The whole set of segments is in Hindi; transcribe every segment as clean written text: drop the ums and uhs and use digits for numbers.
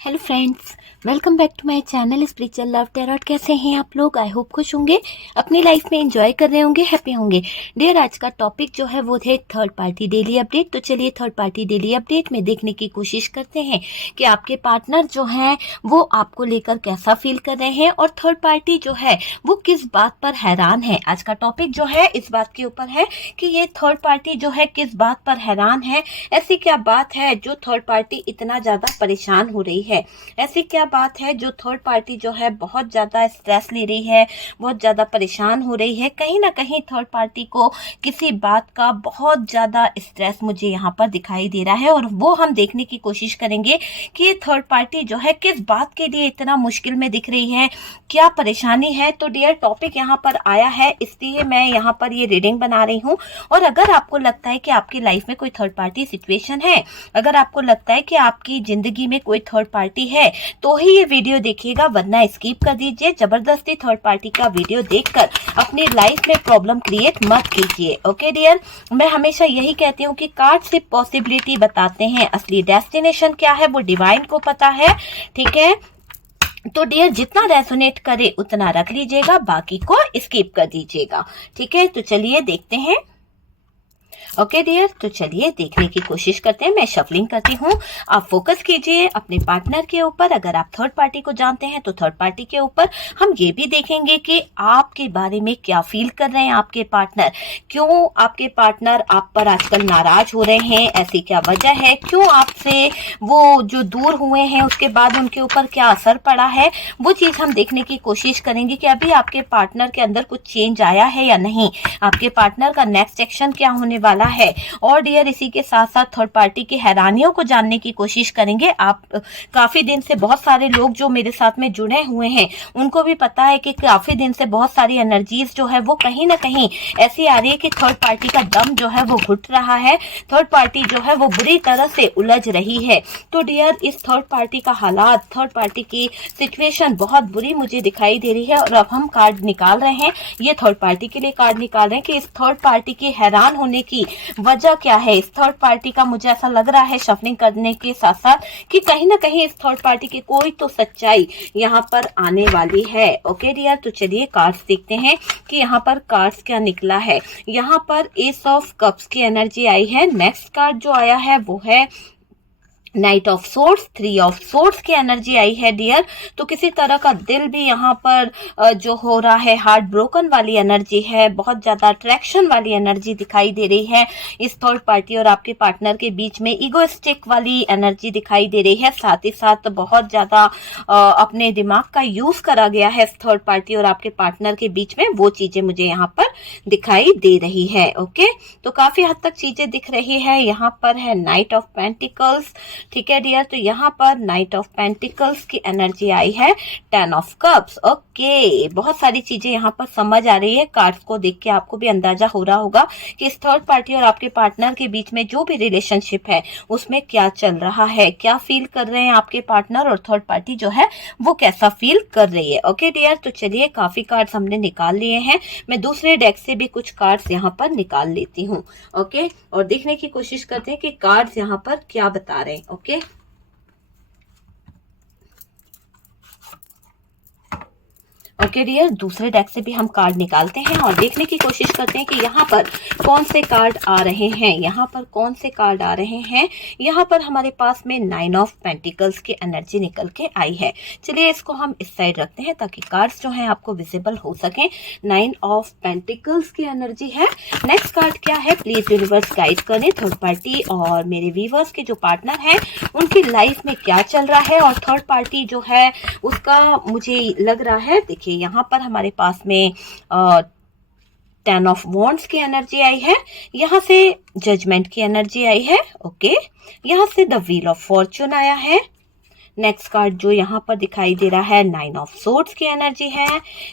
Hello friends, welcome back to my channel spiritual love tarot. कैसे हैं आप लोग? आई होप खुश होंगे, अपनी लाइफ में एंजॉय कर रहे होंगे, हैप्पी होंगे। डियर, आज का टॉपिक जो है वो है थर्ड पार्टी डेली अपडेट। तो चलिए थर्ड पार्टी डेली अपडेट में देखने की कोशिश करते हैं कि आपके पार्टनर जो हैं वो आपको लेकर कैसा फील कर रहे हैं और थर्ड पार्टी जो है वो किस बात पर हैरान है। आज का टॉपिक जो है इस बात के ऊपर है कि ये थर्ड पार्टी जो है किस बात पर हैरान है। ऐसी क्या बात है जो थर्ड पार्टी इतना ज्यादा परेशान हो रही है? ऐसी क्या बात है जो थर्ड पार्टी जो है बहुत ज्यादा स्ट्रेस ले रही है, बहुत ज्यादा परेशान हो रही है? कहीं ना कहीं थर्ड पार्टी को किसी बात का बहुत ज्यादा स्ट्रेस मुझे यहाँ पर दिखाई दे रहा है और वो हम देखने की कोशिश करेंगे कि ये थर्ड पार्टी जो है किस बात के लिए इतना मुश्किल में दिख रही है, क्या परेशानी है। तो डियर, टॉपिक यहाँ पर आया है इसलिए मैं यहाँ पर ये रीडिंग बना रही हूँ। और अगर आपको लगता है कि आपकी लाइफ में कोई थर्ड पार्टी सिचुएशन है, अगर आपको लगता है कि आपकी जिंदगी में कोई थर्ड पार्टी है, तो ही ये वीडियो देखिएगा, वरना स्किप कर दीजिए। जबरदस्ती थर्ड पार्टी का वीडियो देखकर अपनी लाइफ में प्रॉब्लम क्रिएट मत कीजिए। ओके डियर, मैं हमेशा यही कहती हूँ कि कार्ड सिर्फ पॉसिबिलिटी बताते हैं, असली डेस्टिनेशन क्या है वो डिवाइन को पता है। ठीक है, तो डियर जितना रेसोनेट करे उतना रख लीजिएगा, बाकी को स्किप कर दीजिएगा। ठीक है, तो चलिए देखते हैं। ओके डियर, तो चलिए देखने की कोशिश करते हैं। मैं शफलिंग करती हूँ, आप फोकस कीजिए अपने पार्टनर के ऊपर। अगर आप थर्ड पार्टी को जानते हैं तो थर्ड पार्टी के ऊपर हम ये भी देखेंगे कि आपके बारे में क्या फील कर रहे हैं आपके पार्टनर। क्यों आपके पार्टनर आप पर आजकल नाराज हो रहे हैं, ऐसी क्या वजह है? क्यों आपसे वो जो दूर हुए हैं उसके बाद उनके ऊपर क्या असर पड़ा है, वो चीज हम देखने की कोशिश करेंगे कि अभी आपके पार्टनर के अंदर कुछ चेंज आया है या नहीं, आपके पार्टनर का नेक्स्ट एक्शन क्या होने वाला है। और डियर, इसी के साथ साथ थर्ड पार्टी की हैरानियों को जानने की कोशिश करेंगे। आप काफी दिन से, बहुत सारे लोग जो मेरे साथ में जुड़े हुए हैं उनको भी पता है कि काफी दिन से बहुत सारी एनर्जीज जो है वो कहीं ना कहीं ऐसी आ रही है कि थर्ड पार्टी का दम जो है वो घुट रहा है, थर्ड पार्टी जो है वो बुरी तरह से उलझ रही है। तो डियर, इस थर्ड पार्टी का हालात, थर्ड पार्टी की सिचुएशन बहुत बुरी मुझे दिखाई दे रही है। और अब हम कार्ड निकाल रहे हैं, ये थर्ड पार्टी के लिए कार्ड निकाल रहे हैं कि इस थर्ड पार्टी की हैरान होने की वजह क्या है। इस थर्ड पार्टी का मुझे ऐसा लग रहा है शफलिंग करने के साथ साथ कि कहीं ना कहीं इस थर्ड पार्टी की कोई तो सच्चाई यहाँ पर आने वाली है। ओके डियर, तो चलिए कार्ड्स देखते हैं कि यहाँ पर कार्ड्स क्या निकला है। यहाँ पर एस ऑफ कप्स की एनर्जी आई है। नेक्स्ट कार्ड जो आया है वो है night of swords, three of swords की एनर्जी आई है डियर। तो किसी तरह का दिल भी यहाँ पर जो हो रहा है, हार्ट ब्रोकन वाली एनर्जी है, बहुत ज्यादा अट्रैक्शन वाली एनर्जी दिखाई दे रही है इस थर्ड पार्टी और आपके पार्टनर के बीच में। ईगोइस्टिक वाली एनर्जी दिखाई दे रही है, साथ ही साथ बहुत ज्यादा अपने दिमाग का यूज करा गया है इस थर्ड पार्टी और आपके पार्टनर के बीच में, वो चीजें मुझे यहाँ पर दिखाई दे रही है। ओके, तो काफी हद तक चीजें दिख रही है। यहाँ पर है नाइट ऑफ पेंटिकल्स। ठीक है डियर, तो यहाँ पर नाइट ऑफ पेंटिकल्स की एनर्जी आई है, टेन ऑफ कप्स। ओके, बहुत सारी चीजें यहाँ पर समझ आ रही है। कार्ड्स को देख के आपको भी अंदाजा हो रहा होगा कि इस थर्ड पार्टी और आपके पार्टनर के बीच में जो भी रिलेशनशिप है उसमें क्या चल रहा है, क्या फील कर रहे हैं आपके पार्टनर और थर्ड पार्टी जो है वो कैसा फील कर रही है। ओके डियर, तो चलिए काफी कार्ड्स हमने निकाल लिए हैं। मैं दूसरे डेक से भी कुछ कार्ड्स यहाँ पर निकाल लेती हूँ। ओके, और देखने की कोशिश करते हैं कि कार्ड्स यहाँ पर क्या बता रहे हैं। ओके, ओके डियर, दूसरे डेक से भी हम कार्ड निकालते हैं और देखने की कोशिश करते हैं कि यहाँ पर कौन से कार्ड आ रहे हैं। यहाँ पर कौन से कार्ड आ रहे हैं? यहाँ पर हमारे पास में नाइन ऑफ पेंटिकल्स की एनर्जी निकल के आई है। चलिए इसको हम इस साइड रखते हैं ताकि कार्ड्स जो हैं आपको विजिबल हो सके। नाइन ऑफ पेंटिकल्स की एनर्जी है। नेक्स्ट कार्ड क्या है? प्लीज यूनिवर्स गाइड करें थर्ड पार्टी और मेरे व्यूअर्स के जो पार्टनर हैं उनकी लाइफ में क्या चल रहा है और थर्ड पार्टी जो है उसका मुझे लग रहा है। देखिए यहाँ पर हमारे पास में टेन ऑफ वॉन्ड्स की एनर्जी आई है, यहाँ से जजमेंट की एनर्जी आई है। ओके, यहाँ से द व्हील ऑफ फॉर्चून आया है। नेक्स्ट कार्ड जो यहाँ पर दिखाई दे रहा है, नाइन ऑफ सोर्ड्स की एनर्जी है।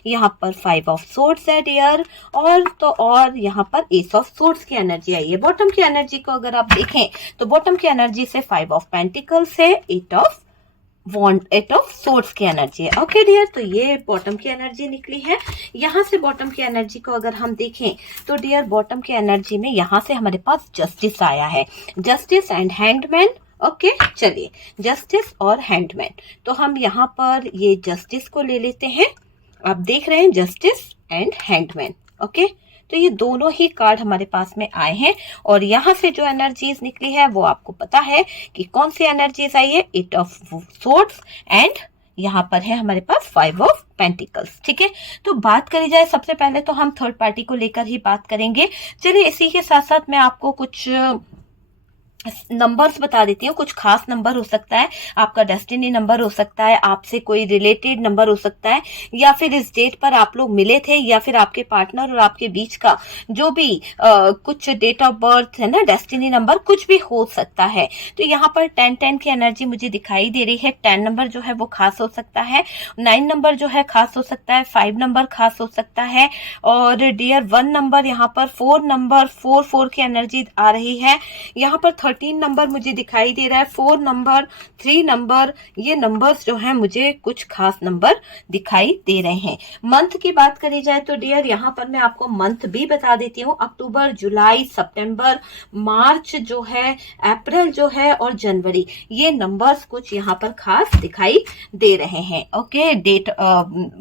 यहाँ पर फाइव ऑफ सोर्ड्स है डियर, और यहाँ पर एस ऑफ सोर्ड्स की एनर्जी आई है। बॉटम की एनर्जी को अगर आप देखें तो बॉटम की एनर्जी से फाइव ऑफ पेंटिकल्स है, एट ऑफ सोर्ड्स की एनर्जी है। ओके डियर, तो ये बॉटम की एनर्जी निकली है। यहाँ से बॉटम की एनर्जी को अगर हम देखें तो डियर बॉटम की एनर्जी में यहाँ से हमारे पास जस्टिस आया है, justice and hanged man. Okay, चलिए जस्टिस और हैंडमैन, तो हम यहाँ पर ये जस्टिस को ले लेते हैं। आप देख रहे हैं जस्टिस एंड हैंडमैन। ओके, तो ये दोनों ही कार्ड हमारे पास में आए हैं और यहाँ से जो एनर्जीज निकली है वो आपको पता है कि कौन सी एनर्जीज आई है, 8 ऑफ सोर्ड्स एंड यहाँ पर है हमारे पास 5 ऑफ पेंटिकल्स। ठीक है, तो बात करी जाए सबसे पहले तो हम थर्ड पार्टी को लेकर ही बात करेंगे। चलिए इसी के साथ साथ मैं आपको कुछ नंबर्स बता देती हूँ। कुछ खास नंबर हो सकता है, आपका डेस्टिनी नंबर हो सकता है, आपसे कोई रिलेटेड नंबर हो सकता है, या फिर इस डेट पर आप लोग मिले थे, या फिर आपके पार्टनर और आपके बीच का जो भी कुछ डेट ऑफ बर्थ है ना, डेस्टिनी नंबर कुछ भी हो सकता है। तो यहाँ पर 10-10 की एनर्जी मुझे दिखाई दे रही है। 10 नंबर जो है वो खास हो सकता है, 9 नंबर जो है खास हो सकता है, 5 नंबर खास हो सकता है, और डियर 1 नंबर, यहाँ पर 4 नंबर, 4 की एनर्जी आ रही है। यहाँ पर 13 नंबर मुझे दिखाई दे रहा है, 4 नंबर, 3 नंबर, ये नंबर्स जो है मुझे कुछ खास नंबर दिखाई दे रहे हैं। मंथ की बात करी जाए तो डियर यहाँ पर मैं आपको मंथ भी बता देती हूँ। अक्टूबर, जुलाई, सितंबर, मार्च जो है, अप्रैल जो है और जनवरी, ये नंबर्स कुछ यहाँ पर खास दिखाई दे रहे हैं। ओके, डेट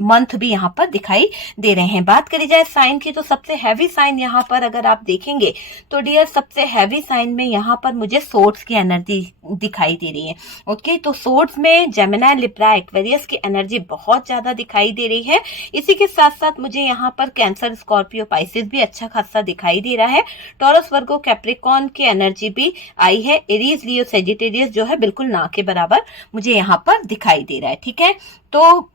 मंथ भी यहाँ पर दिखाई दे रहे हैं। बात करी जाए साइन की तो सबसे हैवी साइन यहाँ पर अगर आप देखेंगे तो डियर सबसे हैवी साइन में यहाँ पर मुझे सोर्ड्स की एनर्जी दिखाई दे रही है। ओके, तो सोर्ड्स में जेमिनी, लिब्रा, एक्वेरियस की एनर्जी बहुत ज्यादा दिखाई दे रही है। इसी के साथ साथ मुझे यहाँ पर कैंसर, स्कॉर्पियो, पाइसेस भी अच्छा खासा दिखाई दे रहा है। टॉरस, वर्गो, कैप्रिकॉर्न की एनर्जी भी आई है। एरीज, लियो, सेजिटेरियस जो है बिल्कुल ना के बराबर मुझे यहाँ पर दिखाई दे रहा है। ठीक है, तो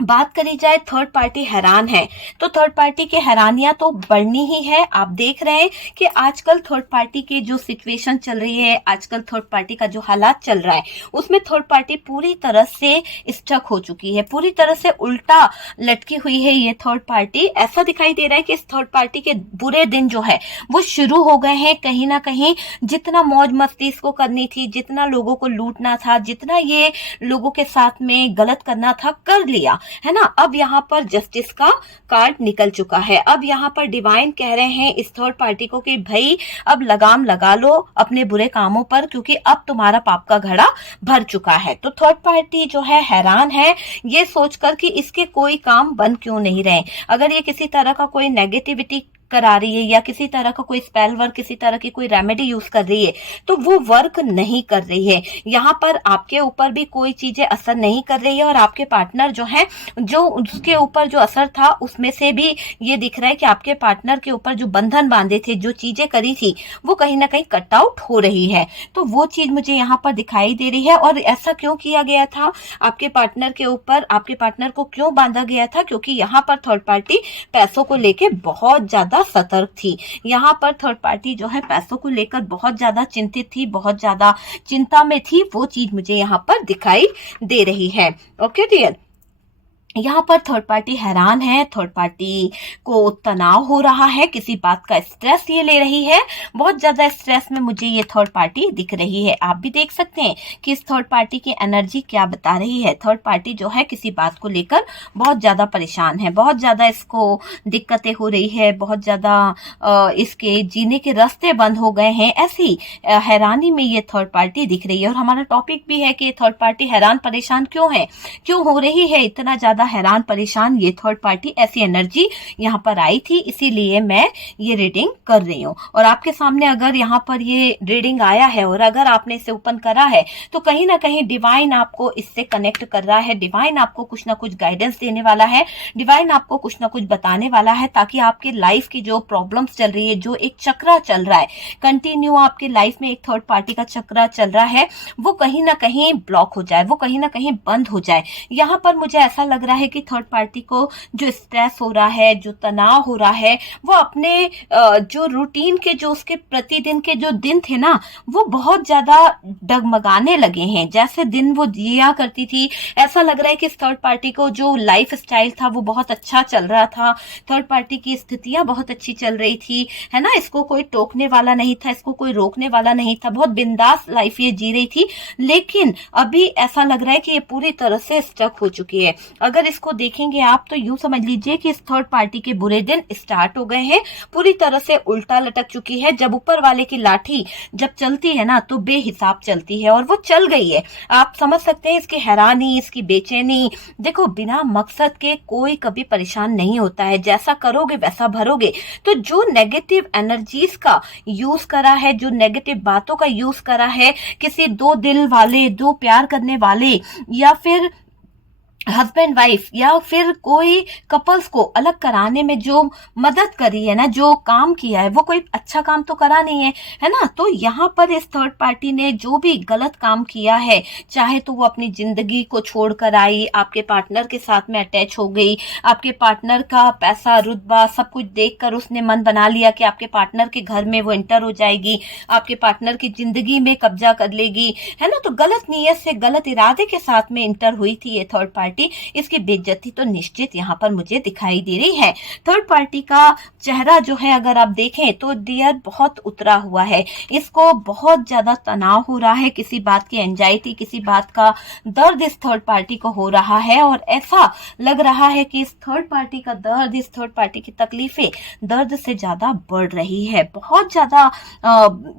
बात करी जाए थर्ड पार्टी हैरान है, तो थर्ड पार्टी की हैरानियां तो बढ़नी ही है। आप देख रहे हैं कि आजकल थर्ड पार्टी की जो सिचुएशन चल रही है, आजकल थर्ड पार्टी का जो हालात चल रहा है, उसमें थर्ड पार्टी पूरी तरह से स्टक हो चुकी है, पूरी तरह से उल्टा लटकी हुई है ये थर्ड पार्टी। ऐसा दिखाई दे रहा है कि इस थर्ड पार्टी के बुरे दिन जो है वो शुरू हो गए हैं। कहीं ना कहीं जितना मौज मस्ती इसको करनी थी, जितना लोगों को लूटना था, जितना ये लोगों के साथ में गलत करना था, कर लिया है ना। अब यहाँ पर जस्टिस का कार्ड निकल चुका है। अब यहाँ पर डिवाइन कह रहे हैं इस थर्ड पार्टी को कि भाई अब लगाम लगा लो अपने बुरे कामों पर, क्योंकि अब तुम्हारा पाप का घड़ा भर चुका है। तो थर्ड पार्टी जो है हैरान है ये सोचकर कि इसके कोई काम बन क्यों नहीं रहे। अगर ये किसी तरह का कोई नेगेटिविटी करा रही है या किसी तरह का कोई स्पेल वर्क, किसी तरह की कोई रेमेडी यूज कर रही है, तो वो वर्क नहीं कर रही है। यहाँ पर आपके ऊपर भी कोई चीजें असर नहीं कर रही है, और आपके पार्टनर जो है, जो उसके ऊपर जो असर था उसमें से भी ये दिख रहा है कि आपके पार्टनर के ऊपर जो बंधन बांधे थे, जो चीजें करी थी, वो कहीं ना कहीं कट आउट हो रही है। तो वो चीज मुझे यहाँ पर दिखाई दे रही है। और ऐसा क्यों किया गया था आपके पार्टनर के ऊपर, आपके पार्टनर को क्यों बांधा गया था? क्योंकि यहाँ पर थर्ड पार्टी पैसों को लेके बहुत ज्यादा सतर्क थी। यहाँ पर थर्ड पार्टी जो है पैसों को लेकर बहुत ज्यादा चिंतित थी, बहुत ज्यादा चिंता में थी। वो चीज मुझे यहाँ पर दिखाई दे रही है। ओके डियर, यहाँ पर थर्ड पार्टी हैरान है, थर्ड पार्टी को तनाव हो रहा है, किसी बात का स्ट्रेस ये ले रही है, बहुत ज्यादा स्ट्रेस में मुझे ये थर्ड पार्टी दिख रही है। आप भी देख सकते हैं कि इस थर्ड पार्टी की एनर्जी क्या बता रही है। थर्ड पार्टी जो है किसी बात को लेकर बहुत ज्यादा परेशान है, बहुत ज्यादा इसको दिक्कतें हो रही है, बहुत ज्यादा इसके जीने के रास्ते बंद हो गए हैं। ऐसी हैरानी में ये थर्ड पार्टी दिख रही है। और हमारा टॉपिक भी है कि थर्ड पार्टी हैरान परेशान क्यों है, क्यों हो रही है इतना ज्यादा हैरान परेशान ये थर्ड पार्टी। ऐसी एनर्जी यहाँ पर आई थी, इसीलिए मैं ये रीडिंग कर रही हूँ। और आपके सामने अगर यहाँ पर ये रीडिंग आया है और अगर आपने इसे ओपन करा है, तो कहीं ना कहीं डिवाइन आपको इससे कनेक्ट कर रहा है, डिवाइन आपको कुछ ना कुछ गाइडेंस देने वाला है, डिवाइन आपको कुछ ना कुछ बताने वाला है, ताकि आपकी लाइफ की जो प्रॉब्लम्स चल रही है, जो एक चक्रा चल रहा है कंटिन्यू आपके लाइफ में, एक थर्ड पार्टी का चक्रा चल रहा है, वो कहीं ना कहीं ब्लॉक हो जाए, वो कहीं ना कहीं बंद हो जाए। यहाँ पर मुझे ऐसा लग रहा है कि थर्ड पार्टी को जो स्ट्रेस हो रहा है, जो तनाव हो रहा है, वो अपने जो रूटीन के, जो उसके प्रतिदिन के जो दिन थे ना, वो बहुत ज्यादा डगमगाने लगे हैं। जैसे दिन वो जिया करती थी, ऐसा लग रहा है कि इस थर्ड पार्टी को जो लाइफ स्टाइल था वो बहुत अच्छा चल रहा था, थर्ड पार्टी की स्थितियां बहुत अच्छी चल रही थी, है ना। इसको कोई टोकने वाला नहीं था, इसको कोई रोकने वाला नहीं था, बहुत बिंदास लाइफ ये जी रही थी। लेकिन अभी ऐसा लग रहा है कि ये पूरी तरह से स्टक हो चुकी है। अगर अगर इसको देखेंगे आप तो यूं समझ लीजिए कि इस थर्ड पार्टी के बुरे दिन स्टार्ट हो गए हैं, पूरी तरह से उल्टा लटक चुकी है। जब ऊपर वाले की लाठी जब चलती है ना तो बेहिसाब चलती है, और वो चल गई है। आप समझ सकते हैं इसकी हैरानी, इसकी बेचैनी। देखो, बिना मकसद के कोई कभी परेशान नहीं होता है, जैसा करोगे वैसा भरोगे। तो जो नेगेटिव एनर्जीज का यूज करा है, जो नेगेटिव बातों का यूज करा है, किसी दो दिल वाले, दो प्यार करने वाले, या फिर हस्बैंड वाइफ, या फिर कोई कपल्स को अलग कराने में जो मदद करी है ना, जो काम किया है, वो कोई अच्छा काम तो करा नहीं है, है ना। तो यहाँ पर इस थर्ड पार्टी ने जो भी गलत काम किया है, चाहे तो वो अपनी जिंदगी को छोड़कर आई, आपके पार्टनर के साथ में अटैच हो गई, आपके पार्टनर का पैसा, रुतबा, सब कुछ देखकर उसने मन बना लिया कि आपके पार्टनर के घर में वो एंटर हो जाएगी, आपके पार्टनर की जिंदगी में कब्जा कर लेगी, है ना। तो गलत नीयत से, गलत इरादे के साथ में इंटर हुई थी ये थर्ड पार्टी। इसकी बेइज्जती तो निश्चित यहाँ पर मुझे दिखाई दे रही है। थर्ड पार्टी का चेहरा जो है अगर आप देखें तो डियर बहुत उतरा हुआ है, इसको बहुत ज्यादा तनाव हो रहा है, किसी बात की एंजाइटी, किसी बात का दर्द इस थर्ड पार्टी को हो रहा है। और ऐसा लग रहा है कि इस थर्ड पार्टी का दर्द, इस थर्ड पार्टी की तकलीफें दर्द से ज्यादा बढ़ रही है। बहुत ज्यादा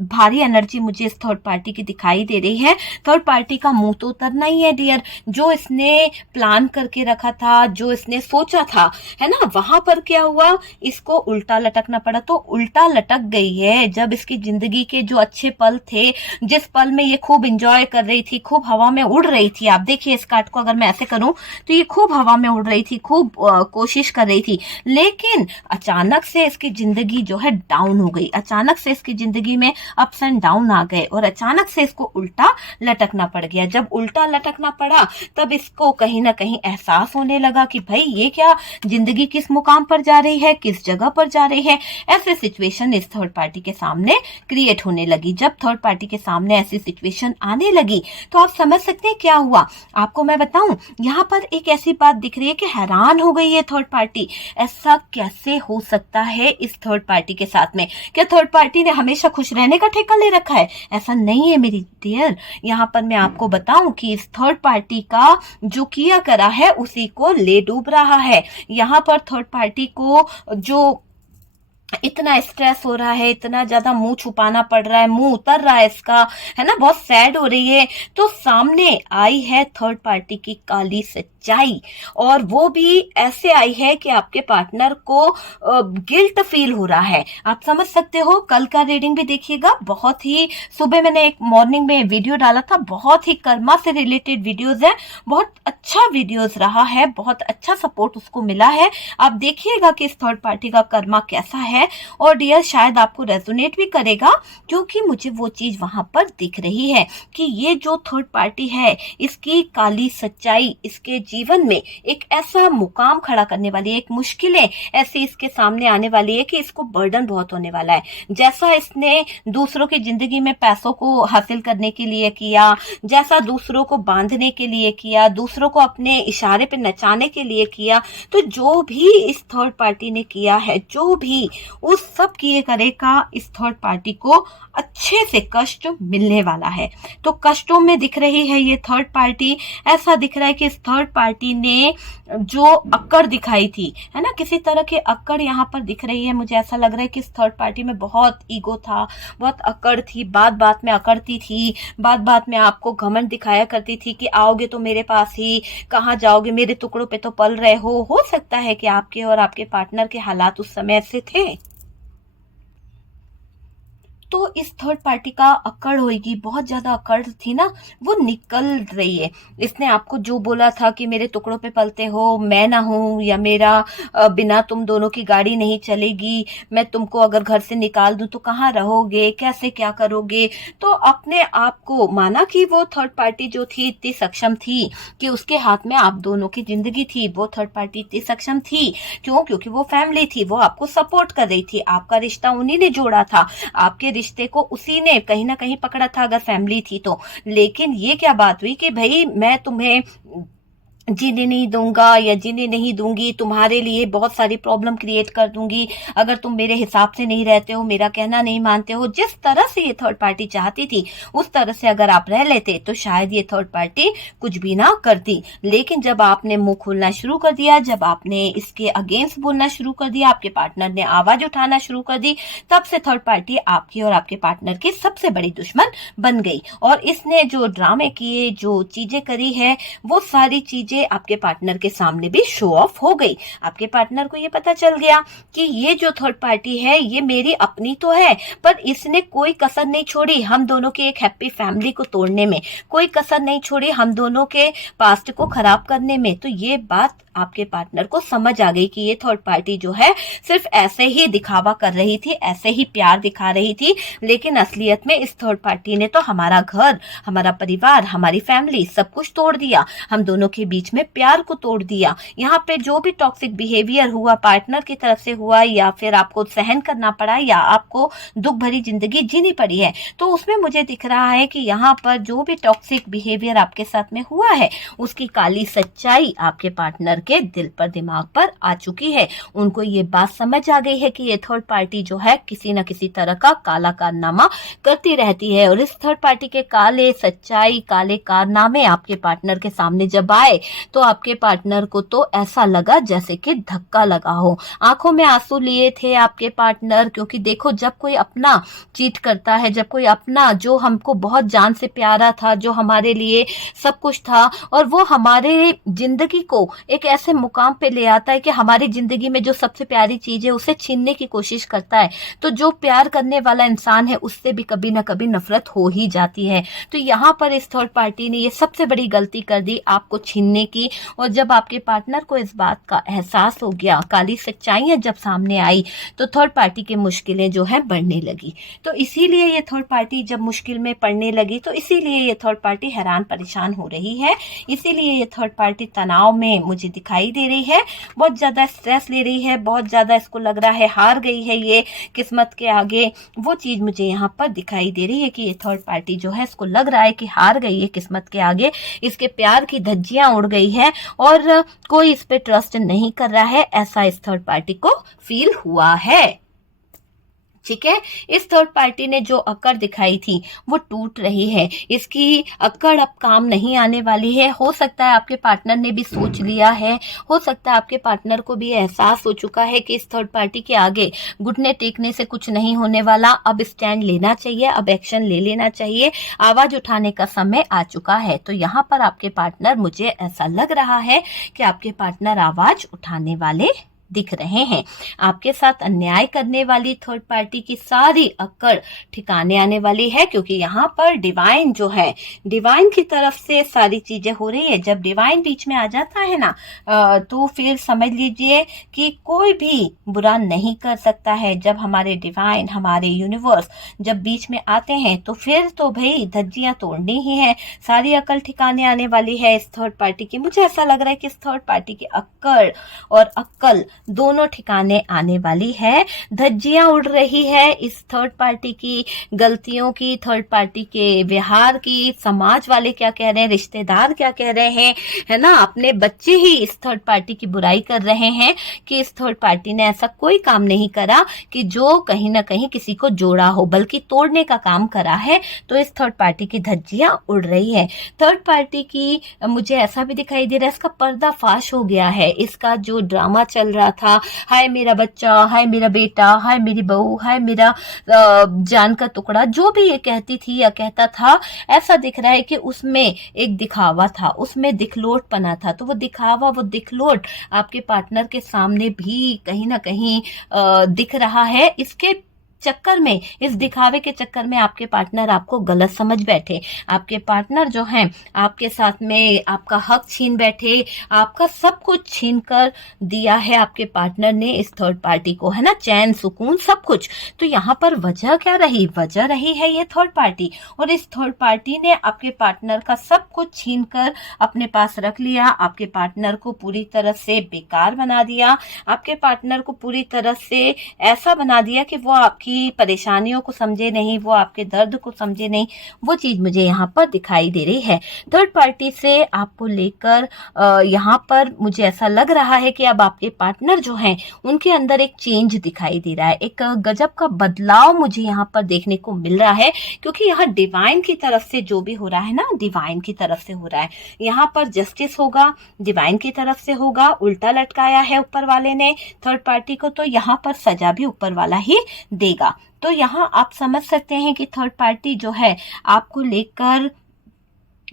भारी एनर्जी मुझे इस थर्ड पार्टी की दिखाई दे रही है। थर्ड पार्टी का मुंह तो उतरना ही है डियर। जो इसने प्लान करके रखा था, जो इसने सोचा था, है ना, वहां पर क्या हुआ, इसको उल्टा लटकना पड़ा। तो उल्टा लटक गई है जब इसकी जिंदगी के जो अच्छे पल थे, जिस पल में ये खूब एंजॉय कर रही थी, खूब हवा में उड़ रही थी। आप देखिए इस कार्ड को अगर मैं ऐसे करूं तो ये खूब हवा में उड़ रही थी, खूब कोशिश कर रही थी, लेकिन अचानक से इसकी जिंदगी जो है डाउन हो गई। अचानक से इसकी जिंदगी में अप्स एंड डाउन आ गए और अचानक से इसको उल्टा लटकना पड़ गया। जब उल्टा लटकना पड़ा तब इसको कहीं ना कहीं एहसास होने लगा कि भाई ये क्या, जिंदगी किस मुकाम पर जा रही है, किस जगह पर जा रही है। ऐसे सिचुएशन इस थर्ड पार्टी के सामने क्रिएट होने लगी। जब थर्ड पार्टी के सामने ऐसी सिचुएशन आने लगी तो आप समझ सकते हैं क्या हुआ। आपको मैं बताऊं, यहाँ पर एक ऐसी बात दिख रही है कि हैरान हो गई है थर्ड पार्टी, ऐसा कैसे हो सकता है इस थर्ड पार्टी के साथ में। क्या थर्ड पार्टी ने हमेशा खुश रहने का ठेका ले रखा है? ऐसा नहीं है मेरी डियर। यहाँ पर मैं आपको बताऊं कि इस थर्ड पार्टी का जो किया करा है उसी को ले डूब रहा है। यहाँ पर थर्ड पार्टी को जो इतना स्ट्रेस हो रहा है, इतना ज्यादा मुंह छुपाना पड़ रहा है, मुंह उतर रहा है इसका, है ना, बहुत सैड हो रही है, तो सामने आई है थर्ड पार्टी की काली सच्चाई। और वो भी ऐसे आई है कि आपके पार्टनर को गिल्ट फील हो रहा है। आप समझ सकते हो। कल का रीडिंग भी देखिएगा, बहुत ही सुबह मैंने एक मॉर्निंग में वीडियो डाला था, बहुत ही कर्मा से रिलेटेड वीडियोज है, बहुत अच्छा वीडियोज रहा है, बहुत अच्छा सपोर्ट उसको मिला है। आप देखिएगा कि इस थर्ड पार्टी का कर्मा कैसा है। और डियर शायद आपको रेजोनेट भी करेगा, क्योंकि मुझे वो चीज वहां पर दिख रही है कि ये जो थर्ड पार्टी है, इसकी काली सच्चाई इसके जीवन में एक ऐसा मुकाम खड़ा करने वाली है, एक मुश्किलें ऐसी इसके सामने आने वाली है कि इसको बर्डन बहुत होने वाला है। जैसा इसने दूसरों की जिंदगी में पैसों को हासिल करने के लिए किया, जैसा दूसरों को बांधने के लिए किया, दूसरों को अपने इशारे पे नचाने के लिए किया, तो जो भी इस थर्ड पार्टी ने किया है, जो भी उस सब किए करे का इस थर्ड पार्टी को अच्छे से कष्ट मिलने वाला है। तो कष्टों में दिख रही है ये थर्ड पार्टी। ऐसा दिख रहा है कि इस थर्ड पार्टी ने जो अक्कड़ दिखाई थी, है ना, किसी तरह के अक्कड़ यहाँ पर दिख रही है। मुझे ऐसा लग रहा है कि इस थर्ड पार्टी में बहुत ईगो था, बहुत अक्कड़ थी, बात बात में अकड़ती थी, बात बात में आपको घमंड दिखाया करती थी कि आओगे तो मेरे पास ही, कहाँ जाओगे, मेरे टुकड़ों पे तो पल रहे हो। हो सकता है कि आपके और आपके पार्टनर के हालात उस समय ऐसे थे। तो इस थर्ड पार्टी का अक्कड़ होगी, बहुत ज्यादा अक्कड़ थी ना, वो निकल रही है। इसने आपको जो बोला था कि मेरे टुकड़ों पे पलते हो, मैं ना हूं, या मेरा बिना तुम दोनों की गाड़ी नहीं चलेगी, मैं तुमको अगर घर से निकाल दूं तो कहाँ रहोगे, कैसे क्या करोगे। तो अपने आप को माना कि वो थर्ड पार्टी जो थी इतनी सक्षम थी कि उसके हाथ में आप दोनों की जिंदगी थी। वो थर्ड पार्टी इतनी सक्षम थी क्यों? क्योंकि वो फैमिली थी, वो आपको सपोर्ट कर रही थी, आपका रिश्ता उन्हीं ने जोड़ा था, आपके रिश्ते को उसी ने कहीं ना कहीं पकड़ा था अगर फैमिली थी तो। लेकिन ये क्या बात हुई कि भाई मैं तुम्हें जीने नहीं दूंगा या जीने नहीं दूंगी, तुम्हारे लिए बहुत सारी प्रॉब्लम क्रिएट कर दूंगी अगर तुम मेरे हिसाब से नहीं रहते हो, मेरा कहना नहीं मानते हो। जिस तरह से ये थर्ड पार्टी चाहती थी उस तरह से अगर आप रह लेते तो शायद ये थर्ड पार्टी कुछ भी ना करती। लेकिन जब आपने मुंह खोलना शुरू कर दिया, जब आपने इसके अगेंस्ट बोलना शुरू कर दिया, आपके पार्टनर ने आवाज उठाना शुरू कर दी, तब से थर्ड पार्टी आपकी और आपके पार्टनर की सबसे बड़ी दुश्मन बन गई। और इसने जो ड्रामे किए, जो चीजें करी है, वो सारी चीजें आपके पार्टनर के सामने भी शो ऑफ हो गई। आपके पार्टनर को ये पता चल गया कि ये जो थर्ड पार्टी है ये मेरी अपनी तो है, पर इसने कोई कसर नहीं छोड़ी हम दोनों की एक हैप्पी फैमिली को तोड़ने में, कोई कसर नहीं छोड़ी हम दोनों के पास्ट को खराब करने में। तो ये बात आपके पार्टनर को समझ आ गई कि ये थर्ड पार्टी जो है सिर्फ ऐसे ही दिखावा कर रही थी, ऐसे ही प्यार दिखा रही थी, लेकिन असलियत में इस थर्ड पार्टी ने तो हमारा घर, हमारा परिवार, हमारी फैमिली सब कुछ तोड़ दिया, हम दोनों के बीच में प्यार को तोड़ दिया। यहाँ पे जो भी टॉक्सिक बिहेवियर हुआ पार्टनर की तरफ से हुआ, या फिर आपको सहन करना पड़ा, या आपको दुख भरी जिंदगी जीनी पड़ी है, तो उसमें मुझे दिख रहा है कि यहाँ पर जो भी टॉक्सिक बिहेवियर आपके साथ में हुआ है उसकी काली सच्चाई आपके पार्टनर के दिल पर, दिमाग पर आ चुकी है। उनको ये बात समझ आ गई है कि ये थर्ड पार्टी जो है किसी न किसी तरह का काला कारनामा करती रहती है। और इस थर्ड पार्टी के काले सच्चाई, काले कारनामे आपके पार्टनर के सामने जब आए तो आपके पार्टनर को तो ऐसा लगा जैसे कि धक्का लगा हो। आंखों में आंसू लिए थे आपके पार्टनर, क्योंकि देखो जब कोई अपना चीट करता है, जब कोई अपना जो हमको बहुत जान से प्यारा था, जो हमारे लिए सब कुछ था, और वो हमारे जिंदगी को एक ऐसे मुकाम पे ले आता है कि हमारी जिंदगी में जो सबसे प्यारी चीज है उसे छीनने की कोशिश करता है, तो जो प्यार करने वाला इंसान है उससे भी कभी ना कभी नफरत हो ही जाती है। तो यहाँ पर इस थर्ड पार्टी ने ये सबसे बड़ी गलती कर दी आपको छीनने की। और जब आपके पार्टनर को इस बात का एहसास हो गया, काली सच्चाइयां जब सामने आई, तो थर्ड पार्टी की मुश्किलें जो है बढ़ने लगी। तो इसीलिए ये थर्ड पार्टी जब मुश्किल में पड़ने लगी, तो इसीलिए ये थर्ड पार्टी हैरान परेशान हो रही है, इसीलिए ये थर्ड पार्टी तनाव में मुझे दिखाई दे रही है, बहुत ज्यादा स्ट्रेस ले रही है, बहुत ज्यादा इसको लग रहा है हार गई है ये किस्मत के आगे। वो चीज मुझे यहाँ पर दिखाई दे रही है कि ये थर्ड पार्टी जो है इसको लग रहा है कि हार गई है किस्मत के आगे, इसके प्यार की धज्जियां उड़ गई है और कोई इस पे ट्रस्ट नहीं कर रहा है, ऐसा इस थर्ड पार्टी को फील हुआ है। ठीक है, इस थर्ड पार्टी ने जो अकड़ दिखाई थी वो टूट रही है, इसकी अकड़ अब काम नहीं आने वाली है। हो सकता है आपके पार्टनर ने भी सोच लिया है, हो सकता है आपके पार्टनर को भी एहसास हो चुका है कि इस थर्ड पार्टी के आगे घुटने टेकने से कुछ नहीं होने वाला, अब स्टैंड लेना चाहिए, अब एक्शन ले लेना चाहिए, आवाज उठाने का समय आ चुका है। तो यहाँ पर आपके पार्टनर, मुझे ऐसा लग रहा है कि आपके पार्टनर आवाज उठाने वाले दिख रहे हैं। आपके साथ अन्याय करने वाली थर्ड पार्टी की सारी अकड़ ठिकाने आने वाली है, क्योंकि यहाँ पर डिवाइन जो है, डिवाइन की तरफ से सारी चीजें हो रही है। जब डिवाइन बीच में आ जाता है ना, तो फिर समझ लीजिए कि कोई भी बुरा नहीं कर सकता है। जब हमारे डिवाइन, हमारे यूनिवर्स जब बीच में आते हैं तो फिर तो भाई धज्जियां तोड़नी ही है, सारी अकल ठिकाने आने वाली है इस थर्ड पार्टी की। मुझे ऐसा लग रहा है कि इस थर्ड पार्टी की अकड़ और अक्ल दोनों ठिकाने आने वाली है, धज्जियां उड़ रही है इस थर्ड पार्टी की गलतियों की, थर्ड पार्टी के व्यवहार की। समाज वाले क्या कह रहे हैं, रिश्तेदार क्या कह रहे हैं, है ना, अपने बच्चे ही इस थर्ड पार्टी की बुराई कर रहे हैं कि इस थर्ड पार्टी ने ऐसा कोई काम नहीं करा कि जो कहीं ना कहीं किसी को जोड़ा हो, बल्कि तोड़ने का काम करा है। तो इस थर्ड पार्टी की धज्जियां उड़ रही है। थर्ड पार्टी की मुझे ऐसा भी दिखाई दे रहा है इसका पर्दाफाश हो गया है, इसका जो ड्रामा चल रहा था, हाय मेरा बच्चा, हाय मेरा बेटा, हाय मेरी बहू, हाय मेरा जान का टुकड़ा, जो भी ये कहती थी या कहता था, ऐसा दिख रहा है कि उसमें एक दिखावा था, उसमें दिखलोट पना था। तो वो दिखावा, वो दिखलोट आपके पार्टनर के सामने भी कहीं ना कहीं दिख रहा है। इसके चक्कर में, इस दिखावे के चक्कर में आपके पार्टनर आपको गलत समझ बैठे, आपके पार्टनर जो हैं आपके साथ में आपका हक छीन बैठे, आपका सब कुछ छीन कर दिया है आपके पार्टनर ने इस थर्ड पार्टी को, है ना, चैन सुकून सब कुछ। तो यहाँ पर वजह क्या रही, वजह रही है ये थर्ड पार्टी। और इस थर्ड पार्टी ने आपके पार्टनर का सब कुछ छीन कर अपने पास रख लिया, आपके पार्टनर को पूरी तरह से बेकार बना दिया, आपके पार्टनर को पूरी तरह से ऐसा बना दिया कि वो आपकी आपकी परेशानियों को समझे नहीं, वो आपके दर्द को समझे नहीं, वो चीज़ मुझे यहाँ पर दिखाई दे रही है। थर्ड पार्टी से आपको लेकर यहाँ पर मुझे ऐसा लग रहा है कि अब आपके पार्टनर जो हैं उनके अंदर एक चेंज दिखाई दे रहा है, एक गजब का बदलाव मुझे यहाँ पर देखने को मिल रहा है, क्योंकि यहाँ डिवाइन की तरफ से जो भी हो रहा है ना, डिवाइन की तरफ से हो रहा है। यहाँ पर जस्टिस होगा, डिवाइन की तरफ से होगा, उल्टा लटकाया है ऊपर वाले ने थर्ड पार्टी को, तो यहाँ पर सजा भी ऊपर वाला ही देगा। तो यहाँ आप समझ सकते हैं कि थर्ड पार्टी जो है आपको लेकर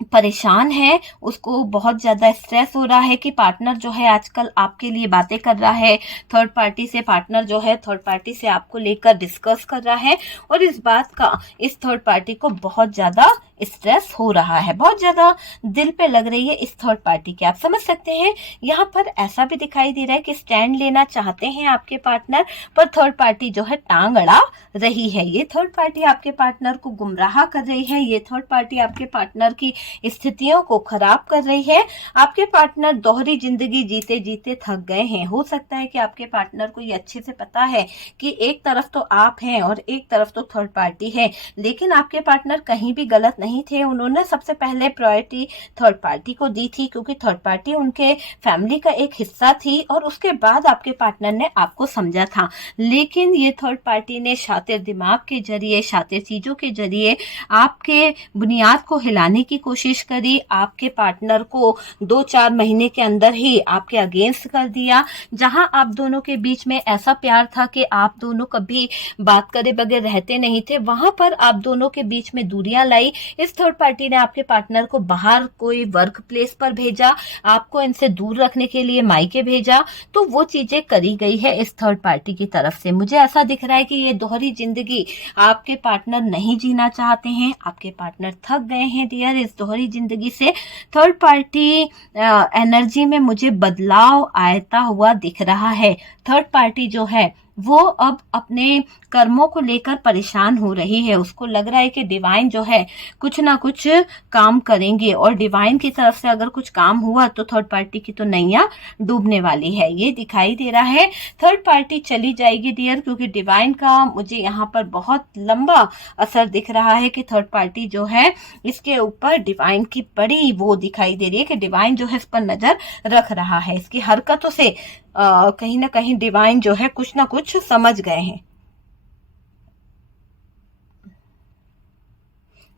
परेशान है, उसको बहुत ज़्यादा स्ट्रेस हो रहा है कि पार्टनर जो है आजकल आपके लिए बातें कर रहा है, थर्ड पार्टी से पार्टनर जो है थर्ड पार्टी से आपको लेकर डिस्कस कर रहा है, और इस बात का इस थर्ड पार्टी को बहुत ज़्यादा स्ट्रेस हो रहा है, बहुत ज़्यादा दिल पे लग रही है इस थर्ड पार्टी के। आप समझ सकते हैं यहाँ पर ऐसा भी दिखाई दे रहा है कि स्टैंड लेना चाहते हैं आपके पार्टनर, पर थर्ड पार्टी जो है टांग अड़ा रही है। ये थर्ड पार्टी आपके पार्टनर को गुमराह कर रही है, ये थर्ड पार्टी आपके पार्टनर की स्थितियों को खराब कर रही है। आपके पार्टनर दोहरी जिंदगी जीते जीते थक गए हैं। हो सकता है कि आपके पार्टनर को ये अच्छे से पता है कि एक तरफ तो आप हैं और एक तरफ तो थर्ड पार्टी है, लेकिन आपके पार्टनर कहीं भी गलत नहीं थे। उन्होंने सबसे पहले प्रायोरिटी थर्ड पार्टी को दी थी, क्योंकि थर्ड पार्टी उनके फैमिली का एक हिस्सा थी, और उसके बाद आपके पार्टनर ने आपको समझा था। लेकिन ये थर्ड पार्टी ने शातिर दिमाग के जरिए, शातिर चीजों के जरिए आपके बुनियाद को हिलाने की कोशिश करी, आपके पार्टनर को 2-4 महीने के अंदर ही आपके अगेंस्ट कर दिया। जहां आप दोनों के बीच में ऐसा प्यार था कि आप दोनों कभी बात करे बगैर रहते नहीं थे, वहां पर आप दोनों के बीच में दूरियां लाई। इस थर्ड पार्टी ने आपके पार्टनर को बाहर कोई वर्क प्लेस पर भेजा, आपको इनसे दूर रखने के लिए मायके भेजा, तो वो चीजें करी गई है इस थर्ड पार्टी की तरफ से। मुझे ऐसा दिख रहा है कि ये दोहरी जिंदगी आपके पार्टनर नहीं जीना चाहते हैं, आपके पार्टनर थक गए हैं डियर इस दोहरी जिंदगी से। थर्ड पार्टी एनर्जी में मुझे बदलाव आता हुआ दिख रहा है। थर्ड पार्टी जो है वो अब अपने कर्मों को लेकर परेशान हो रही है। उसको लग रहा है कि डिवाइन जो है कुछ ना कुछ काम करेंगे, और डिवाइन की तरफ से अगर कुछ काम हुआ तो थर्ड पार्टी की तो नैया डूबने वाली है, ये दिखाई दे रहा है। थर्ड पार्टी चली जाएगी डियर, क्योंकि डिवाइन का मुझे यहाँ पर बहुत लंबा असर दिख रहा है कि थर्ड पार्टी जो है इसके ऊपर डिवाइन की बड़ी वो दिखाई दे रही है कि डिवाइन जो है इस पर नजर रख रहा है। इसकी हरकतों से कहीं ना कहीं डिवाइन जो है कुछ ना कुछ समझ गए हैं।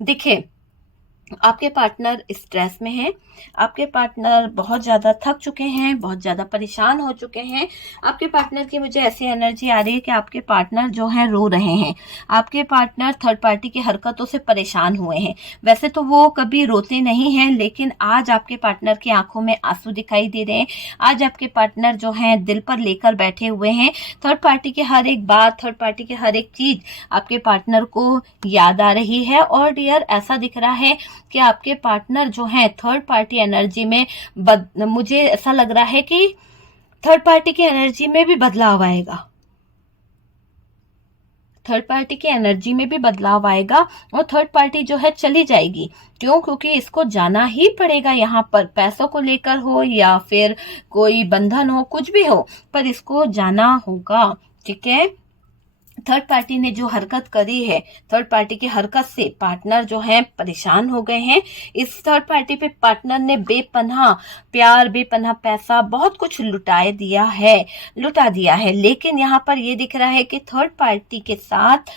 देखिए, आपके पार्टनर स्ट्रेस में हैं, आपके पार्टनर बहुत ज़्यादा थक चुके हैं, बहुत ज़्यादा परेशान हो चुके हैं। आपके पार्टनर की मुझे ऐसी एनर्जी आ रही है कि आपके पार्टनर जो हैं रो रहे हैं। आपके पार्टनर थर्ड पार्टी की हरकतों से परेशान हुए हैं। वैसे तो वो कभी रोते नहीं हैं, लेकिन आज आपके पार्टनर की आंखों में आंसू दिखाई दे रहे हैं। आज आपके पार्टनर जो हैं दिल पर लेकर बैठे हुए हैं। थर्ड पार्टी की हर एक बात, थर्ड पार्टी की हर एक चीज़ आपके पार्टनर को याद आ रही है। और डियर ऐसा दिख रहा है कि आपके पार्टनर जो हैं थर्ड पार्टी एनर्जी में मुझे ऐसा लग रहा है कि थर्ड पार्टी की एनर्जी में भी बदलाव आएगा। थर्ड पार्टी की एनर्जी में भी बदलाव आएगा और थर्ड पार्टी जो है चली जाएगी। क्यों? क्योंकि इसको जाना ही पड़ेगा। यहाँ पर पैसों को लेकर हो या फिर कोई बंधन हो, कुछ भी हो, पर इसको जाना होगा। ठीक है, थर्ड पार्टी ने जो हरकत करी है, थर्ड पार्टी की हरकत से पार्टनर जो है परेशान हो गए हैं। इस थर्ड पार्टी पे पार्टनर ने बेपनाह प्यार, बेपनाह पैसा, बहुत कुछ लुटा दिया है। लेकिन यहाँ पर ये दिख रहा है कि थर्ड पार्टी के साथ